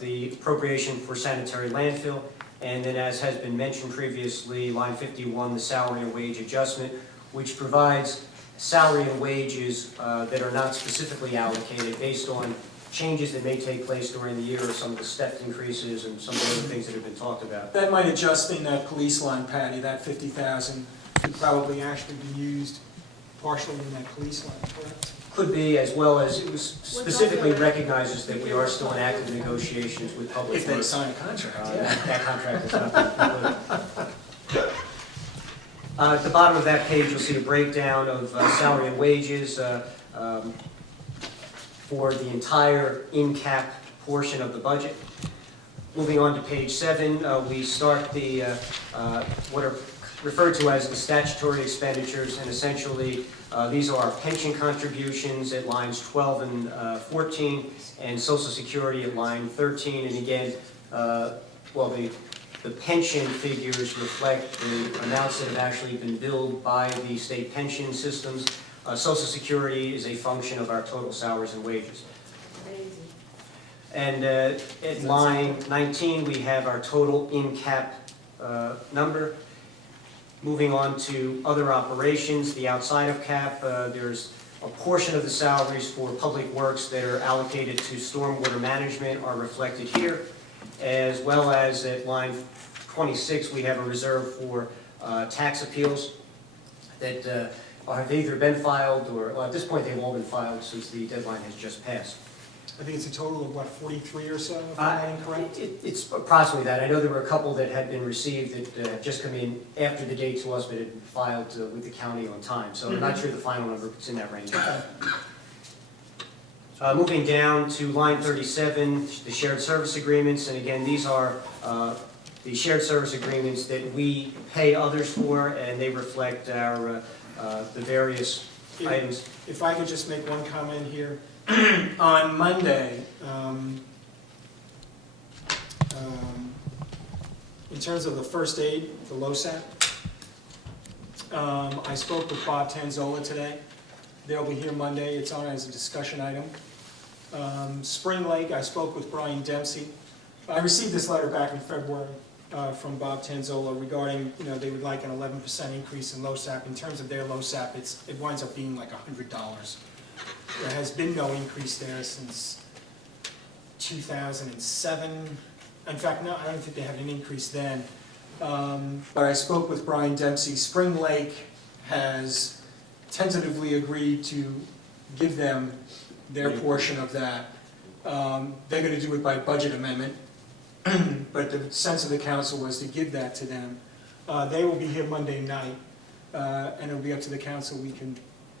The appropriation for sanitary landfill, and then, as has been mentioned previously, line 51, the salary and wage adjustment, which provides salary and wages that are not specifically allocated based on changes that may take place during the year, or some of the step increases and some of the other things that have been talked about. That might adjust in that police line, Patty, that 50,000 could probably actually be used partially in that police line, correct? Could be, as well as it was specifically also- recognizes that we are still in active negotiations with Public If they Works. sign a contract, yeah. That contract has not been concluded. At the bottom of that page, you'll see a breakdown of salary and wages for the entire in-cap portion of the budget. Moving on to page 7, we start the what are referred to as the statutory expenditures, and essentially these are our pension contributions at lines 12 and 14, and Social Security at line 13. And again, the pension figures reflect the amounts that have actually been billed by the state pension systems. Social Security is a function of our total salaries and wages. Amazing. And at line 19, we have our total in-cap number. Moving on to other operations, the outside of cap, there's a portion of the salaries for Public Works that are allocated to stormwater management are reflected here, as well as at line 26, we have a reserve for tax appeals that have either been filed or, well, at this point, they've all been filed since the deadline has just passed. I think it's a total of, what, 43 or so, if I'm not incorrect? It's approximately that. I know there were a couple that had been received that had just come in after the date to us, but had been filed with the county on time. So I'm not sure the final number, but it's in that range. Moving down to line 37, the shared service agreements, and again, these are the shared service agreements that we pay others for, and they reflect our, the various items. If I could just make one comment here. On Monday, in terms of the first aid, the LoSAP, I spoke with Bob Tanzola today. They'll be here Monday. It's on as a discussion item. Spring Lake, I spoke with Brian Dempsey. I received this letter back in February from Bob Tanzola regarding, they would like an 11% increase in LoSAP. In terms of their LoSAP, it winds up being like $100. There has been no increase there since 2007. In fact, no, I don't think they had an increase then. But I spoke with Brian Dempsey. Spring Lake has tentatively agreed to give them their portion of that. They're going to do it by budget amendment, but the sense of the council was to give that to them. They will be here Monday night, and it'll be up to the council. We can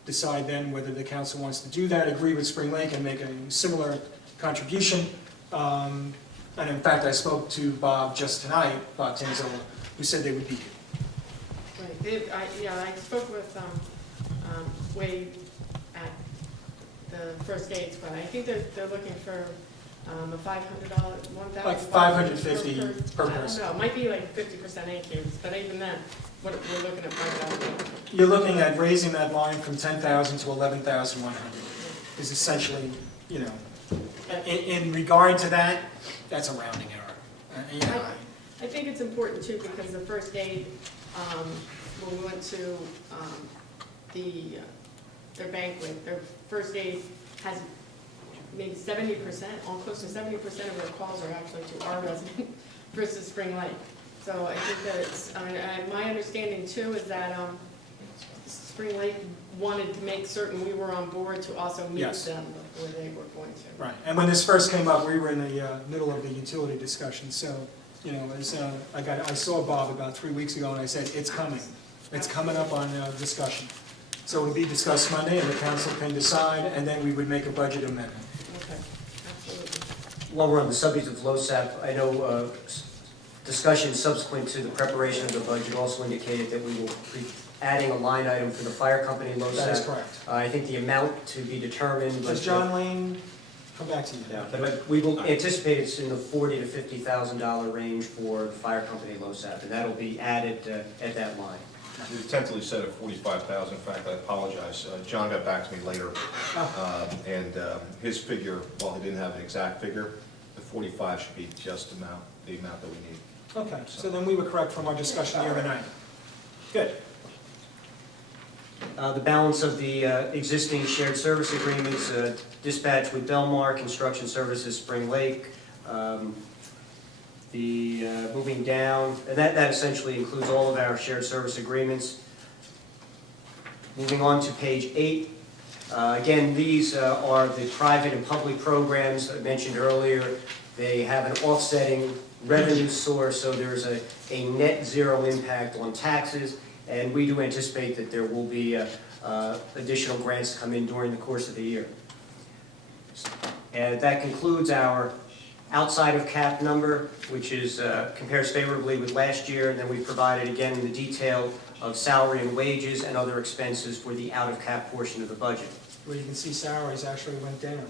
decide then whether the council wants to do that, agree with Spring Lake and make a similar contribution. And in fact, I spoke to Bob just tonight, Bob Tanzola, who said they would be here. Right, I spoke with Wade at the first aid squad. I think they're looking for a $500, $1,000. Like $550 per person. I don't know, it might be like 50% increase, but even then, we're looking at $5,000. You're looking at raising that line from 10,000 to 11,100. Is essentially, in regard to that, that's a rounding error. I think it's important too, because the first aid, when we went to their banquet, their first aid has maybe 70%, all close to 70% of their calls are actually to our resident versus Spring Lake. So I think that it's, my understanding too is that Spring Lake wanted to make certain we were on board to also meet Yes. them before they were going to. Right, and when this first came up, we were in the middle of the utility discussion, so, as, I saw Bob about 3 weeks ago, and I said, it's coming. It's coming up on discussion. So it would be discussed Monday, and the council can decide, and then we would make a budget amendment. Okay, absolutely. While we're on the subject of LoSAP, I know discussion subsequent to the preparation of the budget also indicated that we will be adding a line item for the fire company LoSAP. That is correct. I think the amount to be determined. Does John Lane come back to you? Yeah, but we will anticipate it's in the $40,000 to $50,000 range for the fire company LoSAP, and that'll be added at that line. We tentatively set at 45,000. In fact, I apologize. John got back to me later, and his figure, while he didn't have an exact figure, the 45 should be just the amount that we need. Okay, so then we were correct from our discussion the other night. Good. The balance of the existing shared service agreements, dispatch with Belmar, construction services Spring Lake, moving down, and that essentially includes all of our shared service agreements. Moving on to page 8. Again, these are the private and public programs I mentioned earlier. They have an offsetting revenue source, so there's a net zero impact on taxes, and we do anticipate that there will be additional grants to come in during the course of the year. And that concludes our outside of cap number, which is compares favorably with last year, and then we provided again the detail of salary and wages and other expenses for the out of cap portion of the budget. Where you can see salaries actually went down.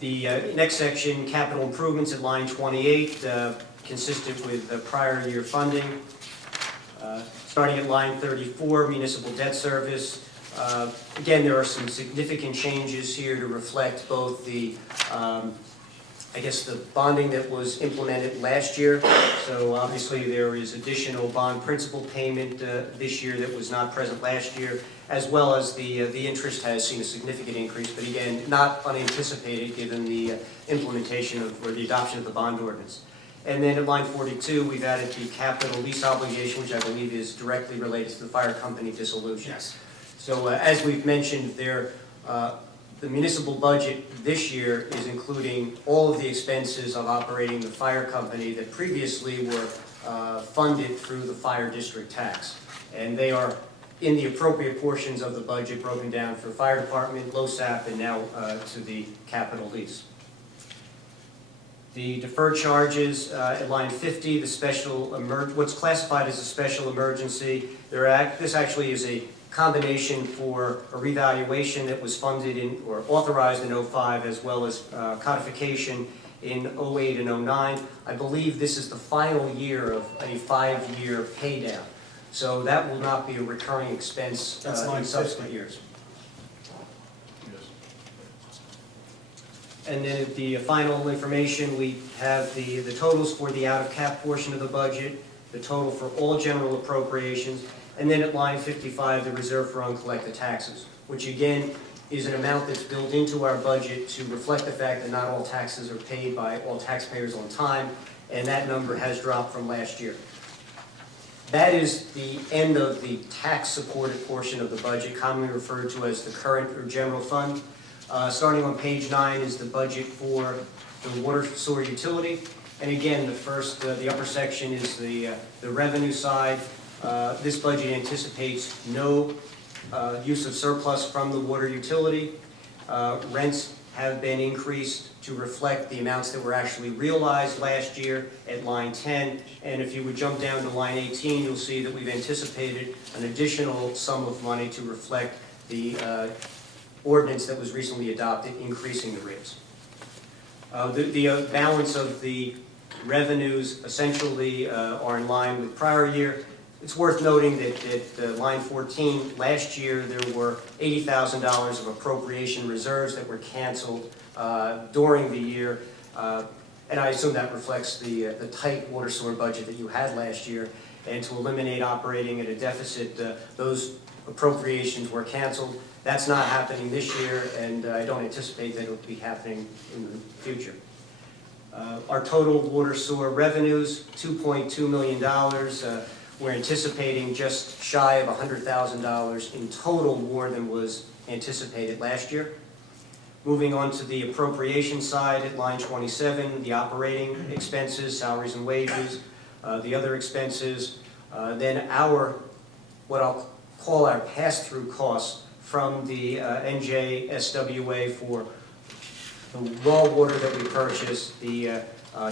The next section, capital improvements at line 28, consistent with the prior year funding. Starting at line 34, municipal debt service. Again, there are some significant changes here to reflect both the, the bonding that was implemented last year. So obviously there is additional bond principal payment this year that was not present last year, as well as the interest has seen a significant increase, but again, not unanticipated given the implementation of, or the adoption of the bond ordinance. And then at line 42, we've added the capital lease obligation, which I believe is directly related to the fire company dissolution. Yes. So as we've mentioned, the municipal budget this year is including all of the expenses of operating the fire company that previously were funded through the fire district tax. And they are in the appropriate portions of the budget, broken down for fire department, LoSAP, and now to the capital lease. The deferred charges at line 50, the what's classified as a special emergency, this actually is a combination for a revaluation that was funded in, or authorized in '05, as well as codification in '08 and '09. I believe this is the final year of a 5-year pay down. So that will not be a recurring expense That's in line subsequent 50. years. And then at the final information, we have the totals for the out-of-cap portion of the budget, the total for all general appropriations, and then at line 55, the reserve for uncollected taxes, which again is an amount that's built into our budget to reflect the fact that not all taxes are paid by all taxpayers on time, and that number has dropped from last year. That is the end of the tax-supported portion of the budget, commonly referred to as the current or general fund. Starting on page 9 is the budget for the water sewer utility. And again, the upper section is the revenue side. This budget anticipates no use of surplus from the water utility. Rents have been increased to reflect the amounts that were actually realized last year at line 10. And if you would jump down to line 18, you'll see that we've anticipated an additional sum of money to reflect the ordinance that was recently adopted, increasing the rates. The balance of the revenues essentially are in line with prior year. It's worth noting that line 14, last year there were $80,000 of appropriation reserves that were canceled during the year. And I assume that reflects the tight water sewer budget that you had last year. And to eliminate operating at a deficit, those appropriations were canceled. That's not happening this year, and I don't anticipate that it will be happening in the future. Our total water sewer revenues, $2.2 million. We're anticipating just shy of $100,000 in total more than was anticipated last year. Moving on to the appropriation side at line 27, the operating expenses, salaries and wages, the other expenses, then what I'll call our pass-through costs from the NJSWA for the raw water that we purchase, the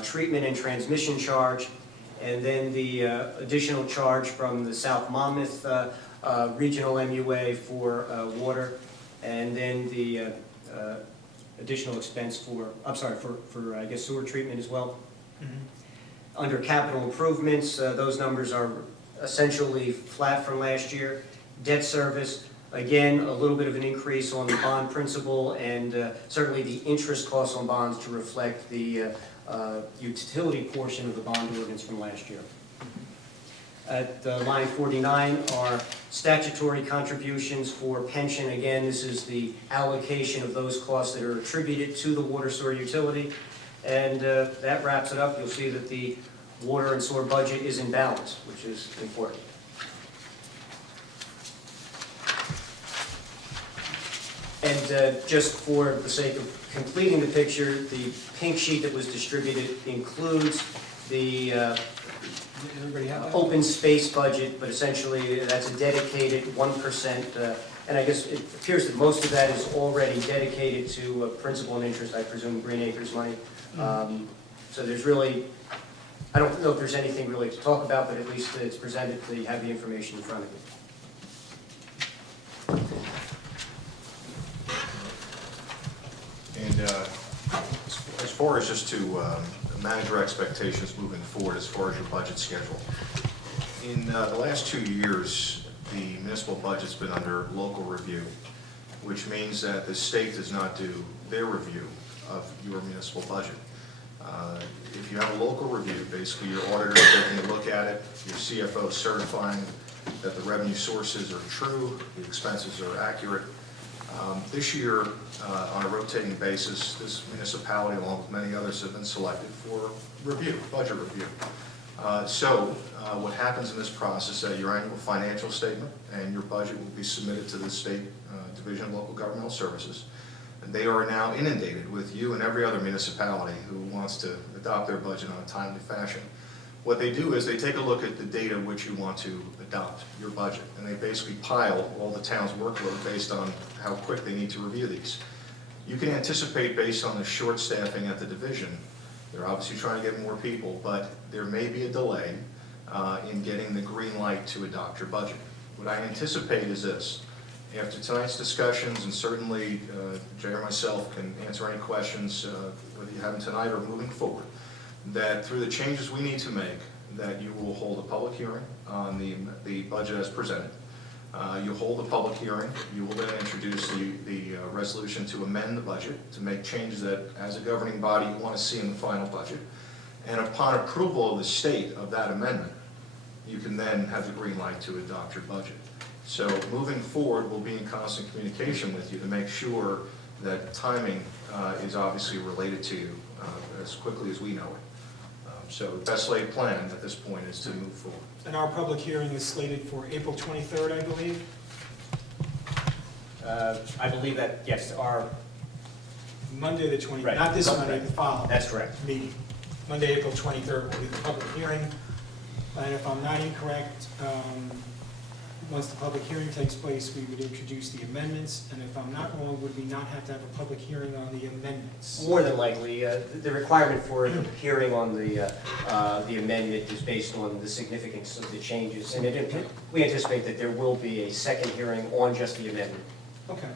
treatment and transmission charge, and then the additional charge from the South Monmouth Regional MUA for water, and then the additional expense for I guess sewer treatment as well. Mm-hmm. Under capital improvements, those numbers are essentially flat from last year. Debt service, again, a little bit of an increase on the bond principal, and certainly the interest costs on bonds to reflect the utility portion of the bond ordinance from last year. At line 49 are statutory contributions for pension. Again, this is the allocation of those costs that are attributed to the water sewer utility. And that wraps it up. You'll see that the water and sewer budget is in balance, which is important. And just for the sake of completing the picture, the pink sheet that was distributed includes the open space budget, but essentially that's a dedicated 1%, and I guess it appears that most of that is already dedicated to principal and interest, I presume Green Acres money. So there's really, I don't know if there's anything really to talk about, but at least it's presented, so you have the information in front of you. And as far as just to manage your expectations moving forward, as far as your budget schedule, in the last 2 years, the municipal budget's been under local review, which means that the state does not do their review of your municipal budget. If you have a local review, basically your auditor is taking a look at it, your CFO certifying that the revenue sources are true, the expenses are accurate. This year, on a rotating basis, this municipality, along with many others, have been selected for review, budget review. What happens in this process is that your annual financial statement and your budget will be submitted to the State Division of Local Governmental Services. And they are now inundated with you and every other municipality who wants to adopt their budget on a timely fashion. What they do is they take a look at the data which you want to adopt, your budget, and they basically pile all the town's workload based on how quick they need to review these. You can anticipate based on the short staffing at the division, they're obviously trying to get more people, but there may be a delay in getting the green light to adopt your budget. What I anticipate is this: after tonight's discussions, and certainly Jay or myself can answer any questions, whether you have them tonight or moving forward, that through the changes we need to make, that you will hold a public hearing on the budget as presented. You'll hold a public hearing. You will then introduce the resolution to amend the budget, to make changes that, as a governing body, you want to see in the final budget. And upon approval of the state of that amendment, you can then have the green light to adopt your budget. So moving forward, we'll be in constant communication with you to make sure that timing is obviously related to you as quickly as we know it. So the best laid plan at this point is to move forward. And our public hearing is slated for April 23rd, I believe. I believe that, yes, our, Monday the 23rd, Right. not this Okay. Monday, the following. that's correct. Meeting. Monday, April 23rd will be the public hearing. And if I'm not incorrect, once the public hearing takes place, we would introduce the amendments. And if I'm not wrong, would we not have to have a public hearing on the amendments? More than likely, the requirement for the hearing on the amendment is based on the significance of the changes. And we anticipate that there will be a second hearing on just the amendment. Okay.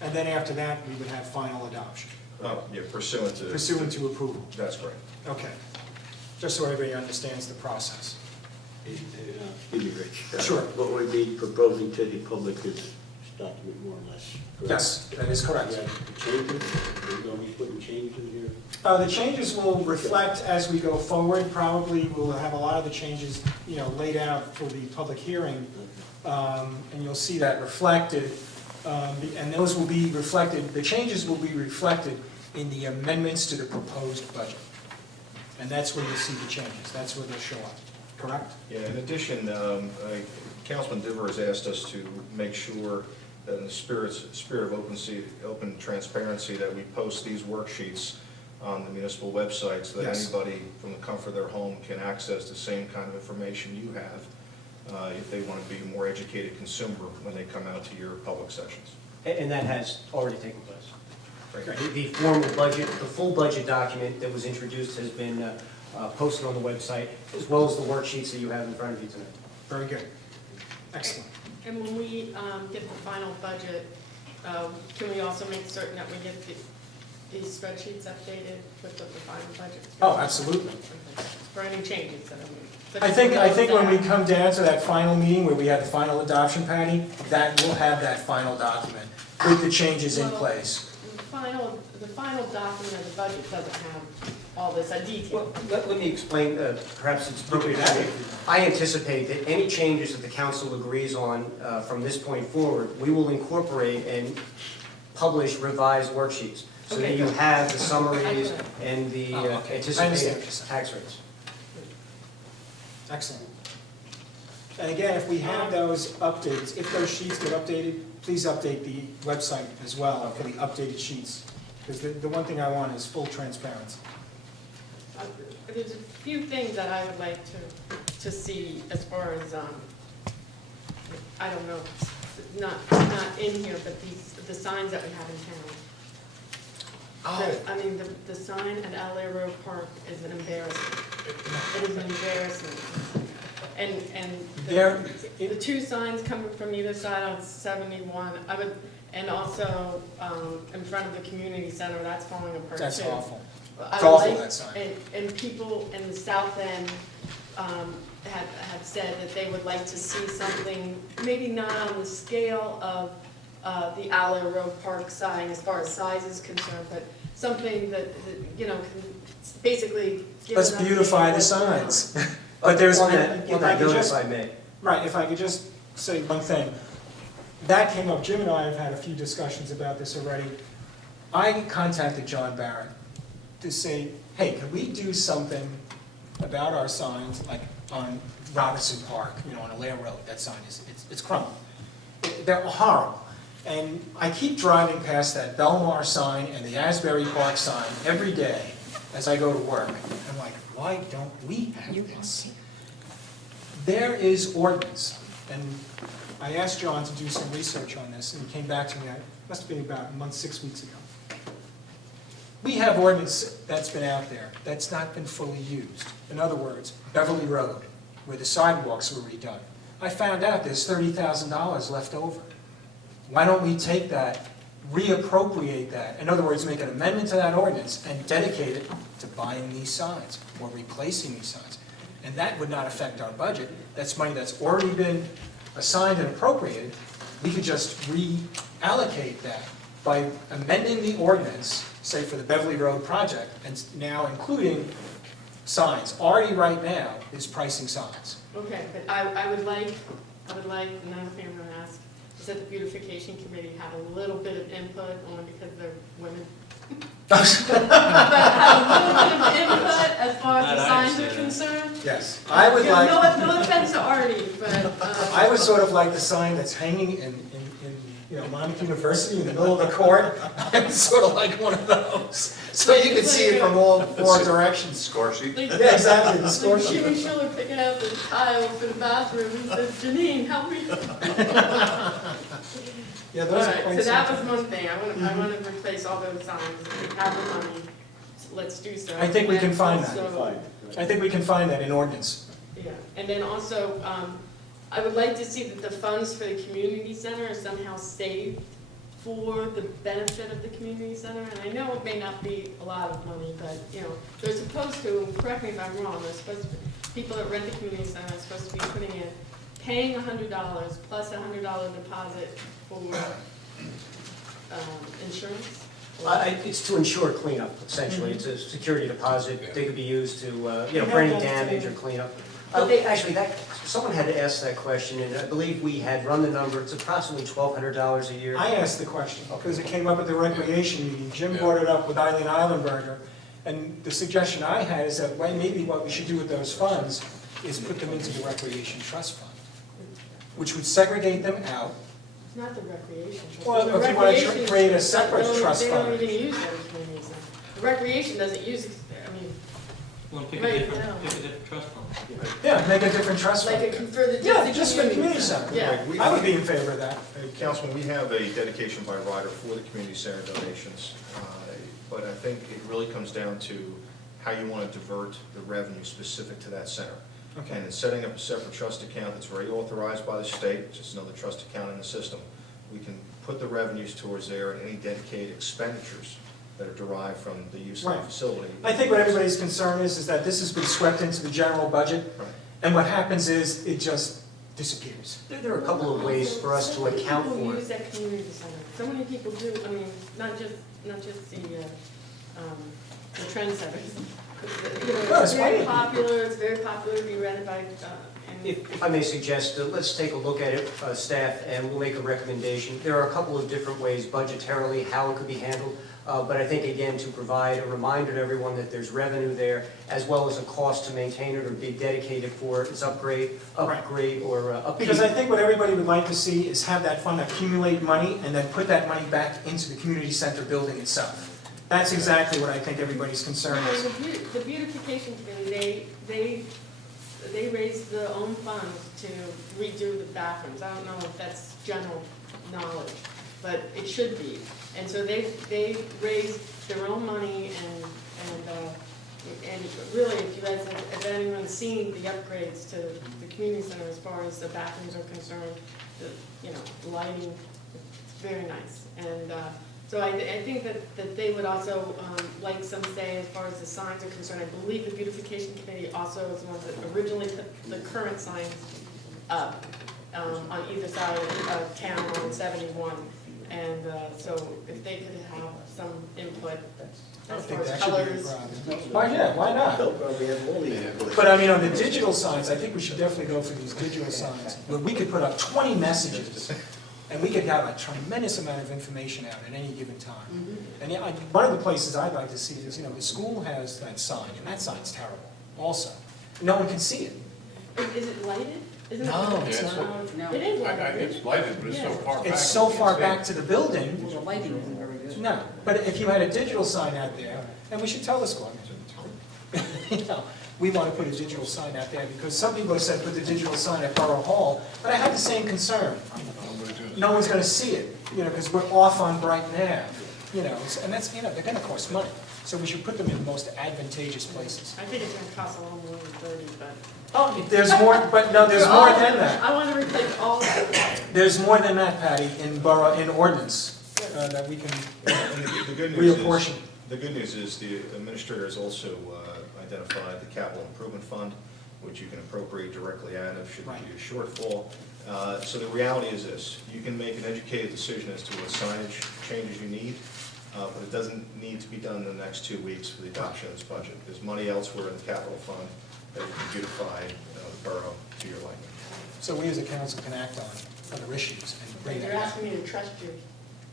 And then after that, we would have final adoption, Oh, yeah, pursuant to. pursuant to approval. That's correct. Okay. Just so everybody understands the process. Excuse me, Rich. Sure. What we'd be proposing to the public is this document, more or less. correct? Yes, that is correct. Yeah, the changes, we're going to be putting changes in here. The changes will reflect as we go forward. Probably we'll have a lot of the changes, laid out for the public hearing. And you'll see that reflected. And those will be reflected, the changes will be reflected in the amendments to the proposed budget. And that's where you'll see the changes. That's where they'll show up. Correct? Yeah, in addition, Councilman Diver has asked us to make sure that in the spirit of open transparency, that we post these worksheets on the municipal website so that Yes. anybody from the comfort of their home can access the same kind of information you have if they want to be a more educated consumer when they come out to your public sessions. And that has already taken place. Great. The formal budget, the full budget document that was introduced has been posted on the website, as well as the worksheets that you have in front of you tonight. Very good. Excellent. And when we get the final budget, can we also make certain that we get these spreadsheets updated with what the final budget? Oh, absolutely. For any changes that are made. I think when we come down to that final meeting where we have the final adoption, Patty, that we'll have that final document with the changes in place. The final document of the budget doesn't have all this detail. Well, let me explain, perhaps it's appropriate. I anticipate that any changes that the council agrees on from this point forward, we will incorporate and publish revised worksheets, so that Okay. you have the summaries Excellent. and the Oh, okay. I understand what anticipated you're saying. tax rates. Excellent. And again, if we have those updates, if those sheets get updated, please update the website as well for the updated sheets. Because the one thing I want is full transparency. There's a few things that I would like to see as far as, I don't know, not in here, but the signs that we have in town. I mean, the sign at LA Road Park is an embarrassment. It is an embarrassment. And the two signs coming from either side on 71, and also in front of the community center, that's falling apart too. That's awful. I It's awful, like- that sign. And people in the south end have said that they would like to see something, maybe not on the scale of the Alley Road Park sign as far as size is concerned, but something that, can basically give Let's an update beautify of the what's going on. signs. But there's, On if that I could note, just, if I may. right, if I could just say one thing. That came up, Jim and I have had a few discussions about this already. I contacted John Barrett to say, hey, can we do something about our signs, like on Robinson Park, on Alair Road, that sign it's crumbled. They're horrible. And I keep driving past that Belmar sign and the Asbury Park sign every day, as I go to work. I'm like, why don't we have this? There is ordinance, and I asked John to do some research on this, and he came back to me, it must have been about a month, 6 weeks ago. We have ordinance that's been out there that's not been fully used. In other words, Beverly Road, where the sidewalks were redone. I found out there's $30,000 left over. Why don't we take that, reappropriate that, in other words, make an amendment to that ordinance and dedicate it to buying these signs or replacing these signs? And that would not affect our budget. That's money that's already been assigned and appropriated. We could just reallocate that by amending the ordinance, say for the Beverly Road project, and now including signs. Already right now is pricing signs. Okay, but I would like, another thing I'm gonna ask, is that the beautification committee have a little bit of input, only because they're women. But have a little bit of input as far as the signs are concerned. Yes, I would You know, like, no offense to Artie, but, I would sort of like the sign that's hanging in Monmouth University in the middle of the court. I would sort of like one of those, so you can see it from all four directions. Score sheet? like, Yeah, exactly, the score like sheet. Jimmy Schiller picking out the tile for the bathroom, and says, Janine, help me. Yeah, All those are right, quite so that simple. was one thing, I want to replace all those signs, if we have the money, let's do so. I think we can And find that. also- I think we can find that in ordinance. Yeah, and then also, I would like to see that the funds for the community center are somehow saved for the benefit of the community center, and I know it may not be a lot of money, but, you know, they're supposed to, correct me if I'm wrong, they're supposed to, people that rent the community center are supposed to be putting in, paying $100 plus a $100 deposit for, insurance? It's to ensure cleanup, essentially. It's a security deposit. They could be used to, for any damage or cleanup. Actually, someone had asked that question, and I believe we had run the number. It's approximately $1,200 a year. I asked the question, because it came up at the recreation meeting. Jim brought it up with Eileen Eilenberger, and the suggestion I had is that maybe what we should do with those funds is put them into the recreation trust fund, which would segregate them out. It's not the recreation. trust. Well, The if you want to recreation- create a separate they don't- trust They fund. don't even use that community center. The recreation doesn't use, I mean, Want to pick Right, a different, yeah. pick a different trust fund? Yeah, make a different trust like fund. for the. Yeah, just for the community center. Yeah. Like, I would be in favor of that. Councilman, we have a dedication by rider for the community center donations, but I think it really comes down to how you want to divert the revenue specific to that center. Okay. And in setting up a separate trust account that's already authorized by the state, just another trust account in the system, we can put the revenues towards there and any dedicated expenditures that are derived from the use of the Right. facility. I think what everybody's concern is that this has been swept into the general budget, Right. and what happens is it just disappears. There are a couple of ways for us to account So many for people it. use that community center. So many people do, I mean, not just the trendsetters. You know, No, it's it's very funny. popular, it's very popular to be rented by, and If I may suggest, let's take a look at it, staff, and we'll make a recommendation. There are a couple of different ways budgetarily how it could be handled, but I think, again, to provide a reminder to everyone that there's revenue there, as well as a cost to maintain it or be dedicated for its upgrade, or upkeep. Because I think what everybody would like to see is have that fund accumulate money and then put that money back into the community center building itself. That's exactly what I think everybody's concern is. the beautification committee, they raised their own funds to redo the bathrooms. I don't know if that's general knowledge, but it should be. And so they raised their own money and really, if you guys have anyone seen the upgrades to the community center as far as the bathrooms are concerned, the lighting, it's very nice. And so I think that they would also like some say as far as the signs are concerned. I believe the beautification committee also is the ones that originally put the current signs up on either side of town on 71. And so if they could have some input I don't as think far as that should be a colors. problem. Why not? They'll probably have all the input. But I mean, on the digital signs, I think we should definitely go for these digital signs, where we could put up 20 messages, and we could have a tremendous amount of information out at any given time. And yeah, one of the places I'd like to see is, the school has that sign, and that sign's terrible, also. No one can see it. Is it lighted? Isn't it? No, it's not. It is lighted. It's lighted, but it's so far back. It's so far you back can't to the building. The lighting isn't very good. No, but if you had a digital sign out there, and we should tell the school, you know, we want to put a digital sign out there, because some people have said put the digital sign at Borough Hall, but I have the same concern. No one's going to see it, you know, because we're off on Brighton Ave, you know, and that's, you know, they're going to cost money. So we should put them in the most advantageous places. I think it's gonna cost a little more than 30, but. Oh, there's more, but no, there's more than that. I wanna replace all of it. There's more than that, Patty, in borough, in ordinance, that we can The good news is, reapportion. the good news is the administrator has also identified the capital improvement fund, which you can appropriate directly out of should there be a shortfall. So the reality is this, you can make an educated decision as to what signage changes you need, but it doesn't need to be done in the next 2 weeks for the adoption of this budget. There's money elsewhere in the capital fund that you can beautify the borough to your liking. So we as a council can act on other issues and bring You're them back. asking me to trust you.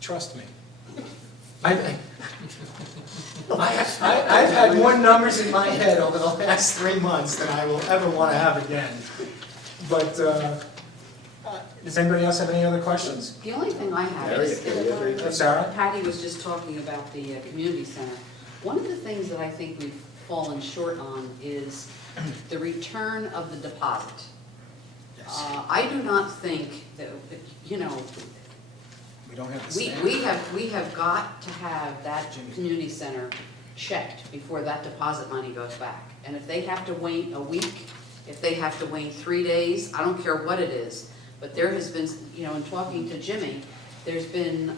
Trust me. I've had more numbers in my head over the last 3 months than I will ever want to have again. But, does anybody else have any other questions? The only thing I have is, Sarah? Patty was just talking about the community center. One of the things that I think we've fallen short on is the return of the deposit. I do not think that, you know, We don't have the we have got to have that community center checked before that deposit money goes back. And if they have to wait a week, if they have to wait 3 days, I don't care what it is. But there has been, you know, in talking to Jimmy, there's been,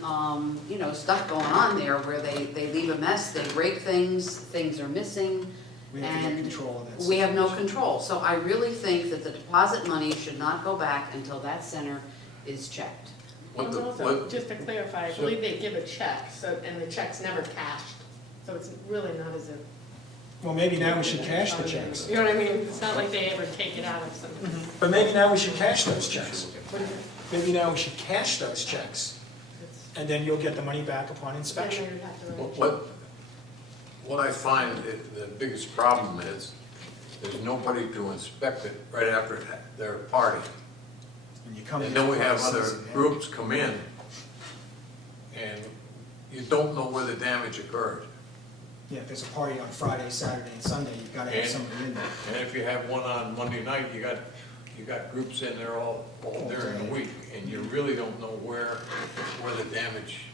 you know, stuff going on there where they leave a mess, they break things, things are missing. We have to get And control of that we have no situation. control. So I really think that the deposit money should not go back until that center is checked. And also, just to clarify, I believe they give a check, so, and the check's never cashed. So it's really not as if. Well, maybe now we should cash the checks. You know what I mean? It's not like they ever take it out of something. But maybe now we should cash those checks. What is it? Maybe now we should cash those checks, It's- and then you'll get the money back upon inspection. then you'd have to write a check. What I find the biggest problem is, there's nobody to inspect it right after their party. And you come And in then we for have a other season, yeah. groups come in, and you don't know where the damage occurred. Yeah, if there's a party on Friday, Saturday, and Sunday, you've got to have And- somebody in there. And if you have one on Monday night, you got groups in there all during the week, and you really don't know where the damage,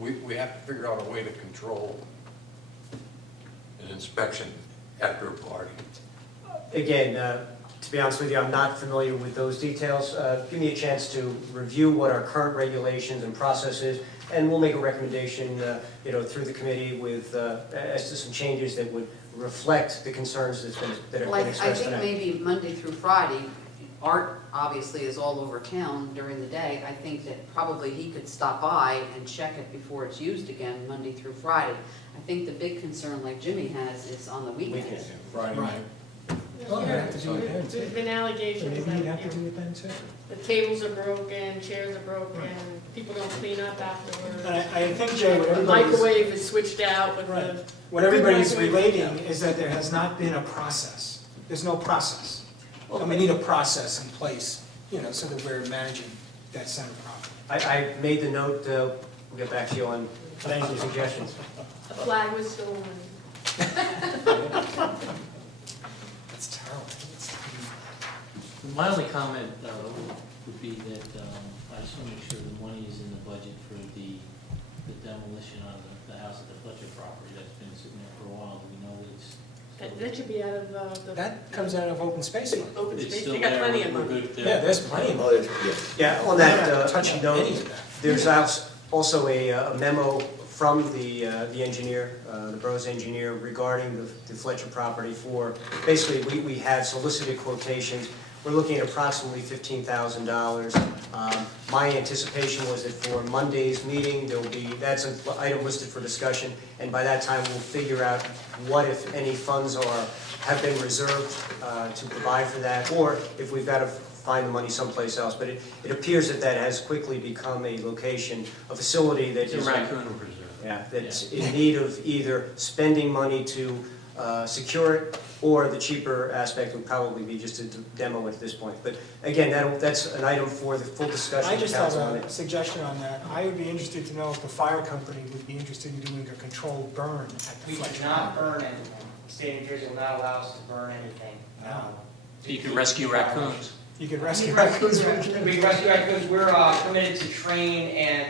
we have to figure out a way to control an inspection after a party. Again, to be honest with you, I'm not familiar with those details. Give me a chance to review what our current regulations and process is, and we'll make a recommendation, you know, through the committee with, as to some changes that would reflect the concerns that have Well, been I expressed think tonight. maybe Monday through Friday, Art obviously is all over town during the day. I think that probably he could stop by and check it before it's used again, Monday through Friday. I think the big concern, like Jimmy has, is on the weekends. Weekends. Friday Right. Well, you have to do it then, There's too. been So allegations maybe that, you'd have to you know, do it then, too. the tables are broken, chairs are broken, people don't clean up afterwards. And I think, Jay, what The everybody's, microwave is switched out with Right. the. what everybody's Microwave. relating is that there has not been a process. There's no process. And we need a process in place, you know, so that we're managing that center properly. I made the note, we'll get back to you on Thank some you. suggestions. The flag was stolen. That's terrible. My only comment would be that I just want to make sure the money is in the budget for the demolition of the house at the Fletcher property that's been sitting there for a while. We know that it's That should be out of the. That comes out of open space fund. Open it's space, still you got there, plenty of we're money. good Yeah, there. there's plenty of Oh, money. Yeah, on We're that not touching any note, of that. there's also a memo from the engineer, the borough's engineer, regarding the Fletcher property for, basically, we have solicited quotations. We're looking at approximately $15,000. My anticipation was that for Monday's meeting, that's an item listed for discussion, and by that time, we'll figure out what, if any, funds have been reserved to provide for that, or if we've got to find the money someplace else. But it appears that has quickly become a location, a facility that It's is. a raccoon preserve. Yeah, that's in need of either spending money to secure it, or the cheaper aspect would probably be just to demo it at this point. But again, that's an item for the full discussion. I of just have council on a it. suggestion on that. I would be interested to know if the fire company would be interested in doing a controlled burn at the We do Fletcher. not burn anything. the state of New Jersey will not allow us to burn anything. No. You can rescue raccoons. You could rescue raccoons. We rescue raccoons, we're permitted to train and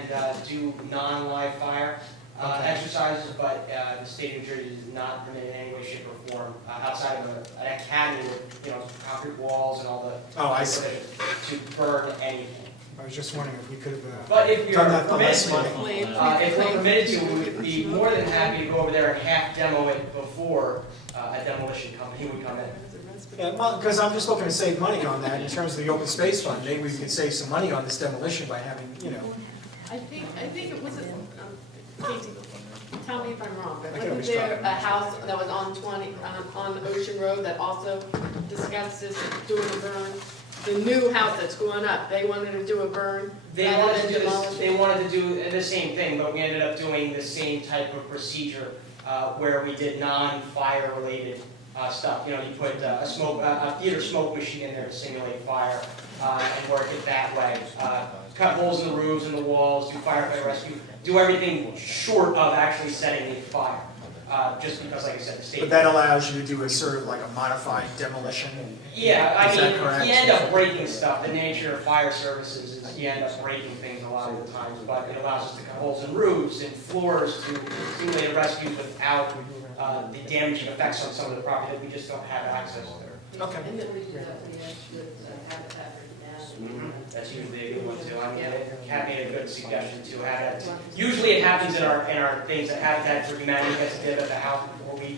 do non-live fire Okay. exercises, but the state of New Jersey does not permit in any way, shape, or form, outside of an academy with, you know, concrete walls and all the. Oh, I see. To burn anything. I was just wondering if we could have But if you're done that for permitted less to, money. if we're permitted to, we would be more than happy to go over there and half demo it before a demolition company would come in. Yeah, well, because I'm just looking to save money on that in terms of the open space fund. Maybe we could save some money on this demolition by having, you know. I think it was, Casey, tell me if I'm wrong, but I can wasn't always there try. a house that was on on Ocean Road that also discussed this, doing a burn? The new house that's going up, they wanted to do a burn They rather wanted to than do this, demolish they it? wanted to do the same thing, but we ended up doing the same type of procedure, where we did non-fire related stuff. You know, you put a theater smoke machine in there to simulate fire, and work it that way. Cut holes in the roofs and the walls, do firefighter rescue, do everything short of actually setting the fire. Just because, like I said, the state. But that allows you to do a sort of like a modified demolition. Yeah, Is I that mean, correct? you end up breaking stuff. The nature of fire services is you end up breaking things a lot of the times, but it allows us to cut holes in roofs and floors to simulate rescues without the damaging effects on some of the property that we just don't have access to. Okay. And then we do that for the Habitat for Humanity. That's usually a good one too. I mean, Kat made a good suggestion too. Usually it happens in our things that Habitat for Humanity gets did at the house before we.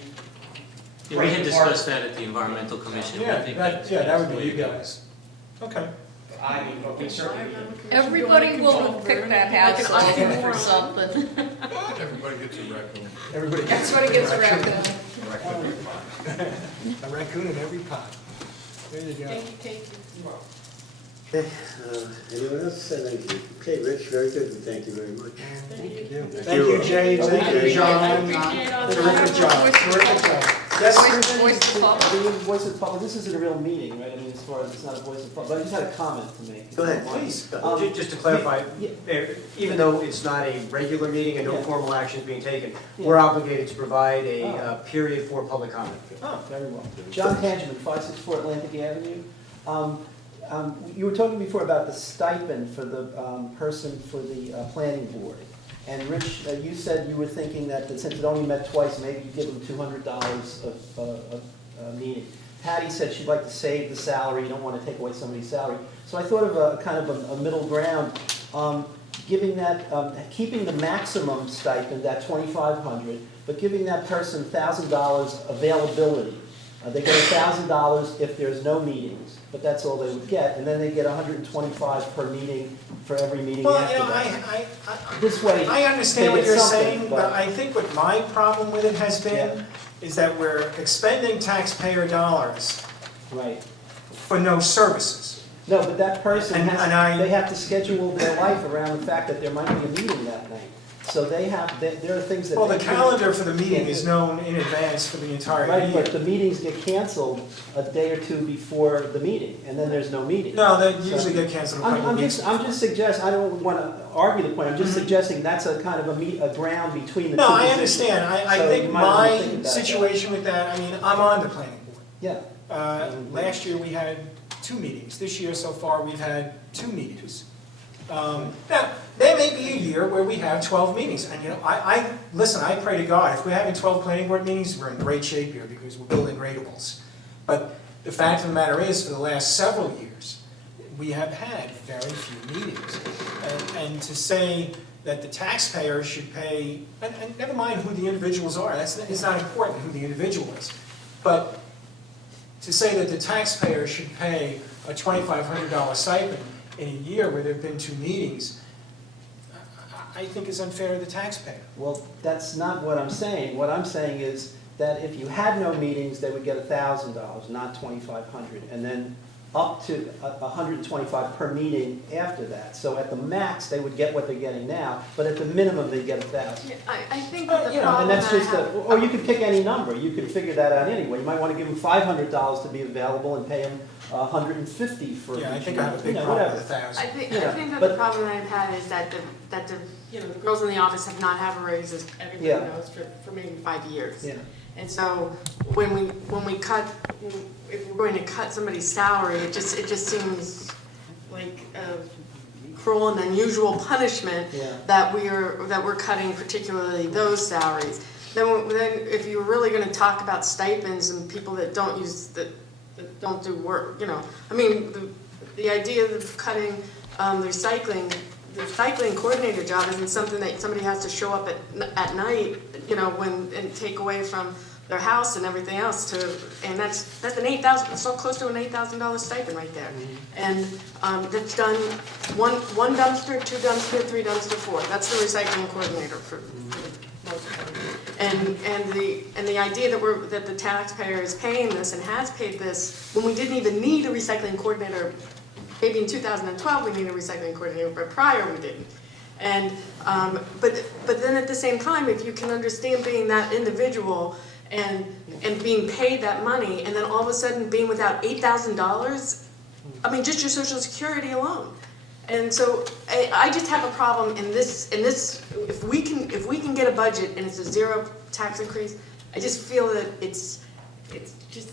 Yeah, we had discussed that at the environmental commission. I Yeah, think that would be you guys. Okay. I mean, but we certainly. Everybody will pick that house Like an over for oxymoron. something. Everybody gets a raccoon. Everybody gets Everybody gets a raccoon. a raccoon in every pot. There you go. Thank you, Casey. Okay, anyone else? Thank you. Okay, Rich, very good, and thank you very much. Thank you. Thank you, Jay. Thank you, I John. appreciate all the Terrific hard work. job. Terrific job. Yes, Voice of public. I mean, voice of public, this isn't a real meeting, right? I mean, as far as it's not a voice of public, but I just had a comment to make. Go ahead, please. Just to clarify, Yeah. even though it's not a regular meeting and no Yeah. formal action is being taken, Yeah. we're obligated to provide a Oh. period for public comment. Oh, very well. John Tangeman, 564 Atlantic Avenue. You were talking before about the stipend for the person for the planning board. And Rich, you said you were thinking that since it only met twice, maybe you give them $200 of meeting. Patty said she'd like to save the salary, you don't want to take away somebody's salary. So I thought of a kind of a middle ground, giving that, keeping the maximum stipend at $2,500, but giving that person $1,000 availability. They get $1,000 if there's no meetings, but that's all they would get, and then they get $125 per meeting for every meeting Well, after you know, that. this way, I understand they what get you're something, saying, but I think what my problem with it has been is that we're expending taxpayer dollars Right. for no services. No, but that person And I- they have to schedule their life around the fact that there might be a meeting that night. So there are things that. Well, the they can't- calendar for the meeting is known in advance for the entire Right, but year. the meetings get canceled a day or two before the meeting, and then there's no meeting. No, they usually get canceled a couple I'm of weeks. I'm just suggesting, I don't want to argue the point, I'm just suggesting that's a kind of a ground between the two. No, I positions. understand. I So think you might wanna think my about that. situation with that, I mean, I'm on the planning board. Yeah, Last year, we had 2 meetings. This year, so far, we've had 2 meetings. Now, there may be a year where we have 12 meetings, and you know, listen, I pray to God, if we're having 12 planning board meetings, we're in great shape here, because we're building ratables. But the fact of the matter is, for the last several years, we have had very few meetings. And to say that the taxpayer should pay, and never mind who the individuals are, it's not important who the individual is. But to say that the taxpayer should pay a $2,500 stipend in a year where there have been 2 meetings, I think is unfair to the taxpayer. well, that's not what I'm saying. What I'm saying is that if you had no meetings, they would get $1,000, not $2,500, and then up to $125 per meeting after that. So at the max, they would get what they're getting now, but at the minimum, they get $1,000. Yeah, I think that the You know, problem and that's I just, have. or you could pick any number, you could figure that out anyway. You might want to give them $500 to be available and pay them $150 for. Yeah, I each think I have a meeting, big you know, problem whatever. with 1,000. I think Yeah, that but- the problem I've had is that the girls in the office have not had raises, everybody Yeah. knows, for maybe 5 years. Yeah. And so when we cut, if we're going to cut somebody's salary, it just seems like a cruel and unusual punishment Yeah. that we're cutting particularly those salaries. Then if you're really going to talk about stipends and people that don't don't do work, I mean, the idea of cutting the recycling coordinator job isn't something that somebody has to show up at night, and take away from their house and everything else and that's an $8,000, so close to an $8,000 stipend right there. And that's done one dumpster, 2 dumpster, 3 dumpster, 4. That's the recycling coordinator for the most part. And the idea that the taxpayer is paying this and has paid this when we didn't even need a recycling coordinator. Maybe in 2012 we needed a recycling coordinator, but prior we didn't. And but then at the same time, if you can understand being that individual and being paid that money, and then all of a sudden being without $8,000, I mean, just your Social Security alone. And so I just have a problem in this. If we can get a budget and it's a 0 tax increase, I just feel that it's just,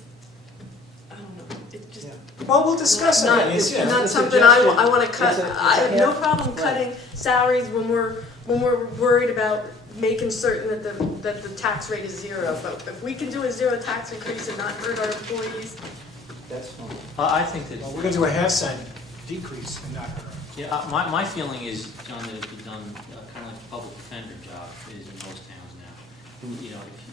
I don't know, it's just. Yeah. Well, we'll discuss it. Not, It's- yeah, not it's a something suggestion. I want to cut. It's a I have no half- problem cutting salaries when we're worried about making certain that the tax rate is 0. But if we can do a 0 tax increase and not hurt our employees, That's fine. I think that, Well, we're going to do a half-cent decrease and not hurt. yeah, my feeling is, John, that it'd be done kind of like a public defender job is in most towns now.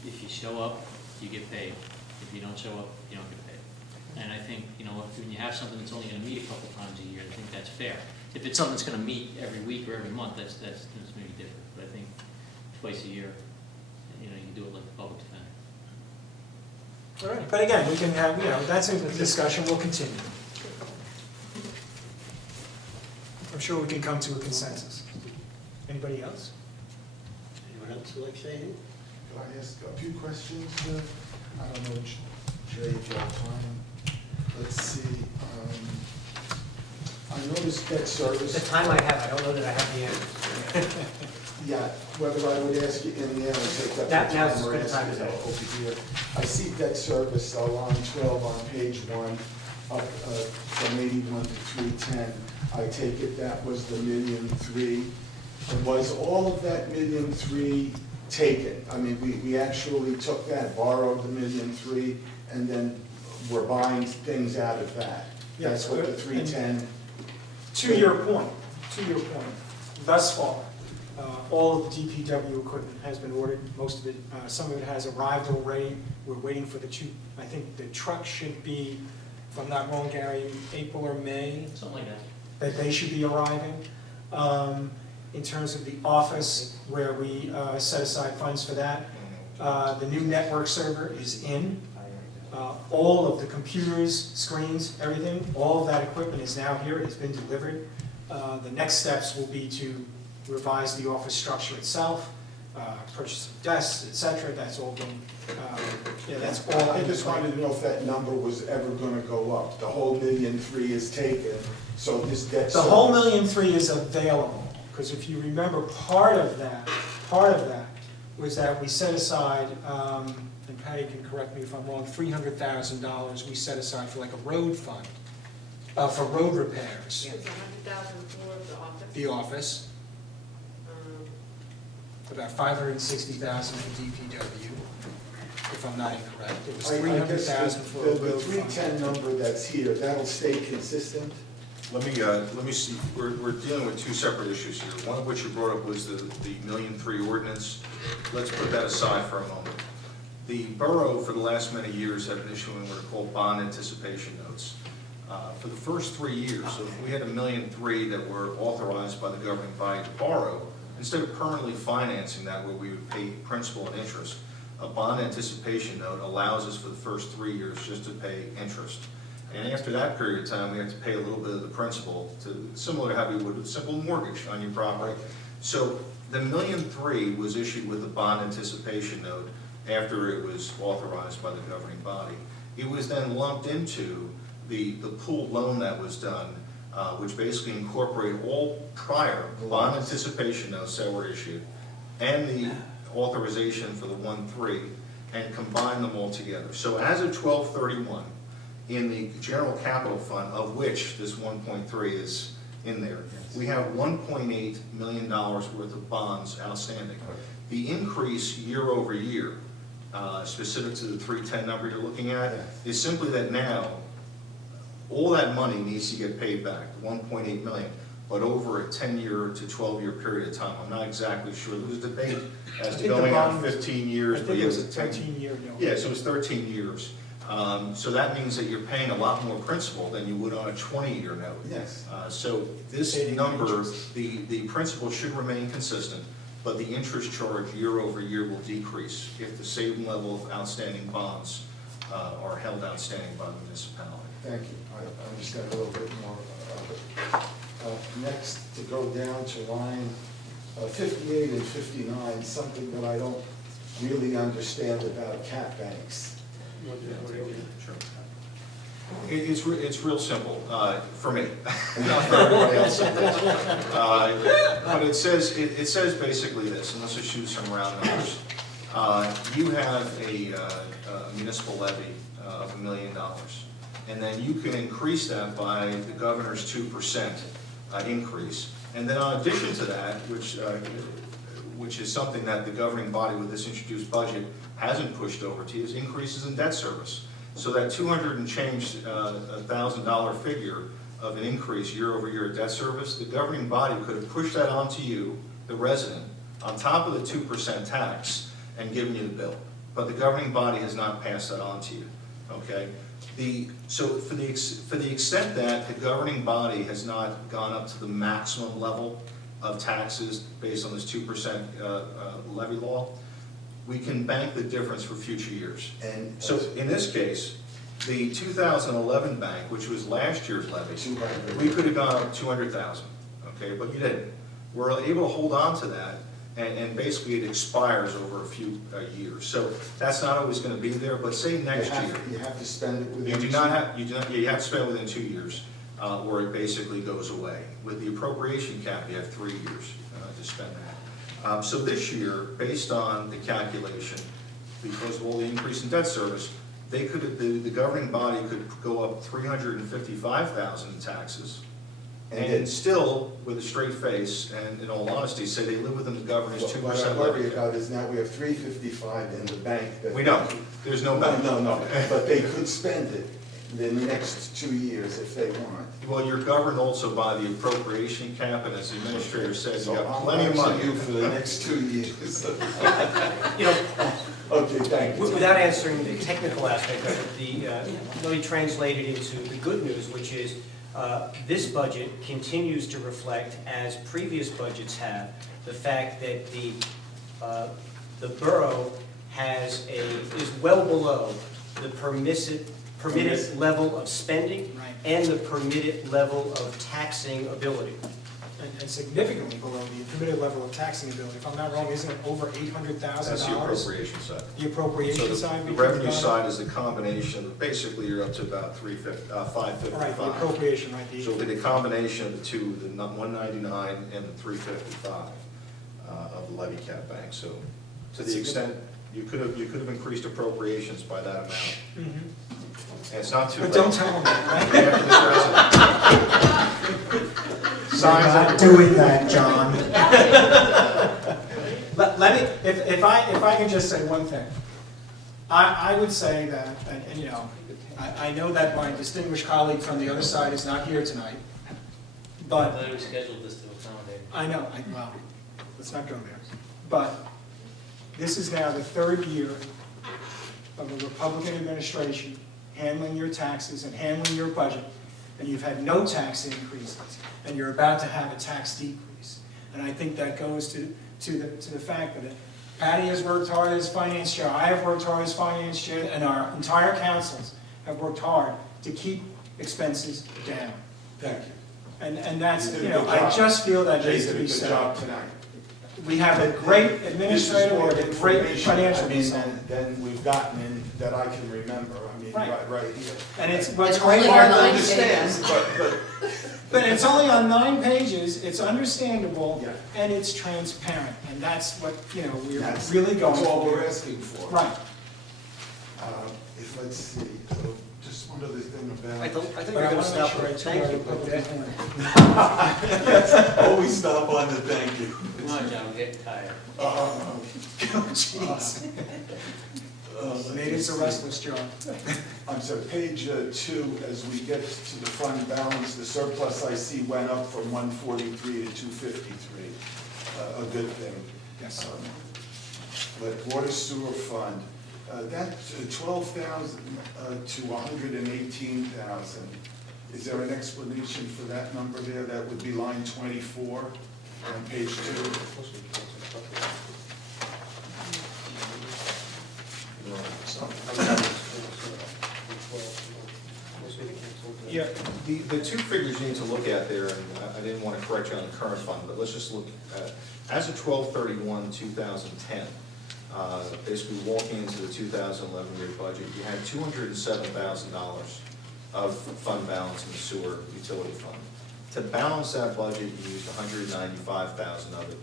If you show up, you get paid. If you don't show up, you don't get paid. And I think, when you have something that's only gonna meet a couple times a year, I think that's fair. If it's something that's gonna meet every week or every month, that's maybe different. But I think twice a year, you can do it like the public defender. All right, but again, we can have, that's a discussion, we'll continue. I'm sure we can come to a consensus. Anybody else? Anyone else would like to say anything? Can I ask a few questions? I don't know, Jay, Joe, time. Let's see. I noticed debt service. The time I have, I don't know that I have the answer. Yeah, whether I would ask you in the end or take up That- the now's time as or good a ask time you as that any. over here. I see debt service, line 12 on page 1, up from 81 to 310. I take it that was the $1.3 million. And was all of that $1.3 million taken? I mean, we actually took that, borrowed the $1.3 million, and then we're buying things out of that. That's what the 310. To your point, thus far, all of the DPW equipment has been ordered, most of it, some of it has arrived already. We're waiting for I think the truck should be, if I'm not wrong, Gary, April or May, Something like that. that they should be arriving. In terms of the office, where we set aside funds for that, the new network server is in. All of the computers, screens, everything, all of that equipment is now here, it's been delivered. The next steps will be to revise the office structure itself, purchase of desks, et cetera. That's all been, that's all. I just wanted to know if that number was ever gonna go up. The whole $1.3 million is taken, so this debt. The whole $1.3 million is available, because if you remember, part of that was that we set aside, and Patty can correct me if I'm wrong, $300,000 we set aside for like a road fund, for road repairs. it's $100,000 for The office, about $560,000 for DPW, if I'm not incorrect. It was $300,000 for a The road fund. 310 number that's here, that'll stay consistent? Let me see, we're dealing with two separate issues here. One of which you brought up was the $1.3 million ordinance. Let's put that aside for a moment. The borough, for the last many years, have been issuing what are called bond anticipation notes. For the first 3 years, so if we had $1.3 million that were authorized by the governing body to borrow, instead of permanently financing that where we would pay principal and interest, a bond anticipation note allows us for the first 3 years just to pay interest. And after that period of time, we have to pay a little bit of the principal, similar to how we would with a simple mortgage on your property. So the $1.3 million was issued with a bond anticipation note after it was authorized by the governing body. It was then lumped into the pooled loan that was done, which basically incorporated all prior bond anticipation notes that were issued and the authorization for the 1.3, and combine them all together. So as of 12/31, in the general capital fund, of which this 1.3 is in there, we have $1.8 million worth of bonds outstanding. The increase year over year, specific to the 310 number you're looking at, is simply that now all that money needs to get paid back, 1.8 million, but over a 10-year to 12-year period of time. I'm not exactly sure. There was debate as to going out 15 years. I think it was a 13-year note. Yeah, so it was 13 years. So that means that you're paying a lot more principal than you would on a 20-year note. Yes. So this number, the principal should remain consistent, but the interest charge year over year will decrease if the same level of outstanding bonds are held outstanding by the municipality. Thank you. I understand a little bit more of it. Next, to go down to line 58 and 59, something that I don't really understand about cat banks. Sure. It's real simple, for me, not for everybody else. But it says basically this, and let's just shoot some round numbers. You have a municipal levy of $1 million, and then you can increase that by the governor's 2% increase. And then in addition to that, which is something that the governing body with this introduced budget hasn't pushed over to you, is increases in debt service. So that $200 and change $1,000 figure of an increase year over year debt service, the governing body could have pushed that onto you, the resident, on top of the 2% tax and given you the bill. But the governing body has not passed that on to you, okay? So for the extent that the governing body has not gone up to the maximum level of taxes based on this 2% levy law, we can bank the difference for future years. And so in this case, the 2011 bank, which was last year's levy, we could have gone up 200,000, okay, but you didn't. We're able to hold on to that, and basically it expires over a few years. So that's not always going to be there, but say next year. You have to spend it within You have to spend it within 2 years, or it basically goes away. With the appropriation cap, you have 3 years to spend that. So this year, based on the calculation, because of all the increase in debt service, they could, the governing body could go up $355,000 in taxes, and still, with a straight face, and in all honesty, say they live within the governor's 2% What I levy. worry about is now we have $355 in the bank. That We don't. There's no bank. No, but they could spend it in the next 2 years if they want. Well, you're governed also by the appropriation cap, and as the administrator said, So you got I'm plenty of money. asking you for the next 2 years. You know, Okay, thank you. without answering the technical aspect of it, let me translate it into the good news, which is this budget continues to reflect, as previous budgets have, the fact that the borough is well below the permitted level of spending Right. and the permitted level of taxing ability. And significantly below the permitted level of taxing ability. If I'm not wrong, isn't it over $800,000? That's the appropriation side. The appropriation So side? the revenue side is the combination, basically you're up to about Right, the 555. appropriation, right, So it'll be the combination of the two, the 199 and the 355 of the levy cap bank. So to the extent, you could have increased appropriations by that amount. Mhm. And it's not too late. But don't tell them that, Signs not up. doing that, John. Let me, if I can just say one thing. I would say that, and you know, I know that my distinguished colleague from the other side is not here tonight, but I we scheduled this to accommodate. I know, well, let's not go there. But this is now the third year of a Republican administration handling your taxes and handling your budget, and you've had no tax increases, and you're about to have a tax decrease. And I think that goes to the fact that Patty has worked hard as finance chair, I have worked hard as finance chair, and our entire councils have worked hard to keep expenses down. Thank you. And that's, You did a you know, good I job. just feel that Jay needs to did a be good said. job tonight. We have a great This is administrator, we more have a great information, financial I mean, consultant. than we've gotten in that I can remember. I mean, Right. right here. And it's, what's And great only about on 9 Understand, pages. but but it's only on 9 pages, it's understandable, Yeah. and it's transparent, and that's what, you know, we're that's really going that's all for. we're asking for. Right. Let's see, just one other thing about. I thought But you were I gonna want to make stop sure I with took thank our you. public comment. Yes, always stop on the thank you. Come on, John, we're getting tired. Jeez. Made it so restless, John. I'm sorry, page 2, as we get to the fund balance, the surplus I see went up from 143 to 253, a good thing. Yes. But water sewer fund, that 12,000 to 118,000, is there an explanation for that number there? That would be line 24 on page 2. Yeah, the two figures you need to look at there, and I didn't want to correct you on the current fund, but let's just look at, as of 12/31/2010, basically walking into the 2011 year budget, you had $207,000 of fund balance in the sewer utility fund. To balance that budget, you used $195,000 of it,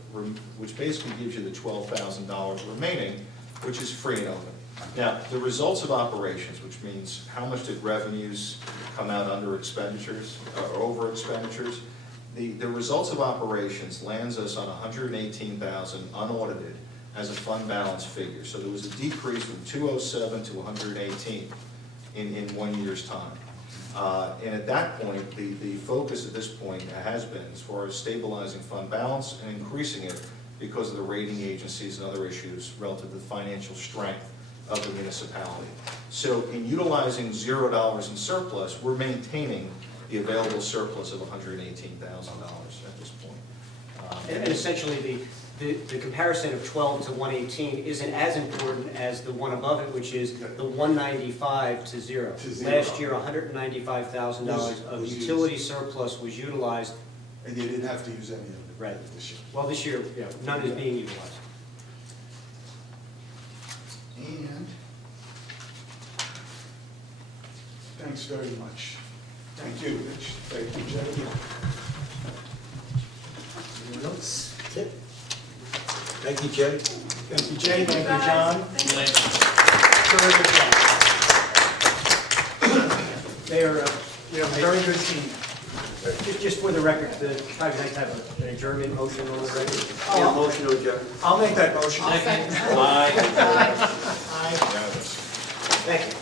which basically gives you the $12,000 remaining, which is free and open. Now, the results of operations, which means how much did revenues come out under expenditures, or over expenditures, the results of operations lands us on $118,000 unaudited as a fund balance figure. So there was a decrease from 207 to 118 in 1 year's time. And at that point, the focus at this point has been as far as stabilizing fund balance and increasing it because of the rating agencies and other issues relative to the financial strength of the municipality. So in utilizing $0 in surplus, we're maintaining the available surplus of $118,000 at this point. And essentially, the comparison of 12 to 118 isn't as important as the one above it, which is the 195 to 0. To 0. Last year, $195,000 of Was utility surplus was utilized. And you didn't have to use any of it. Right. This year. Well, this year, yeah, none is being utilized. And thanks very much. Thank you, Rich. Thank you, Jenny. Anyone else? That's it. Thank you, Jay. Thank you, Jay, thank you, John. Terrific job. They are, you know, a very good team. Just for the record, probably nice to have an adjournment motion on the record. Yeah, motion to adjourn. I'll make that motion. Second. Aye. Aye. Thank you.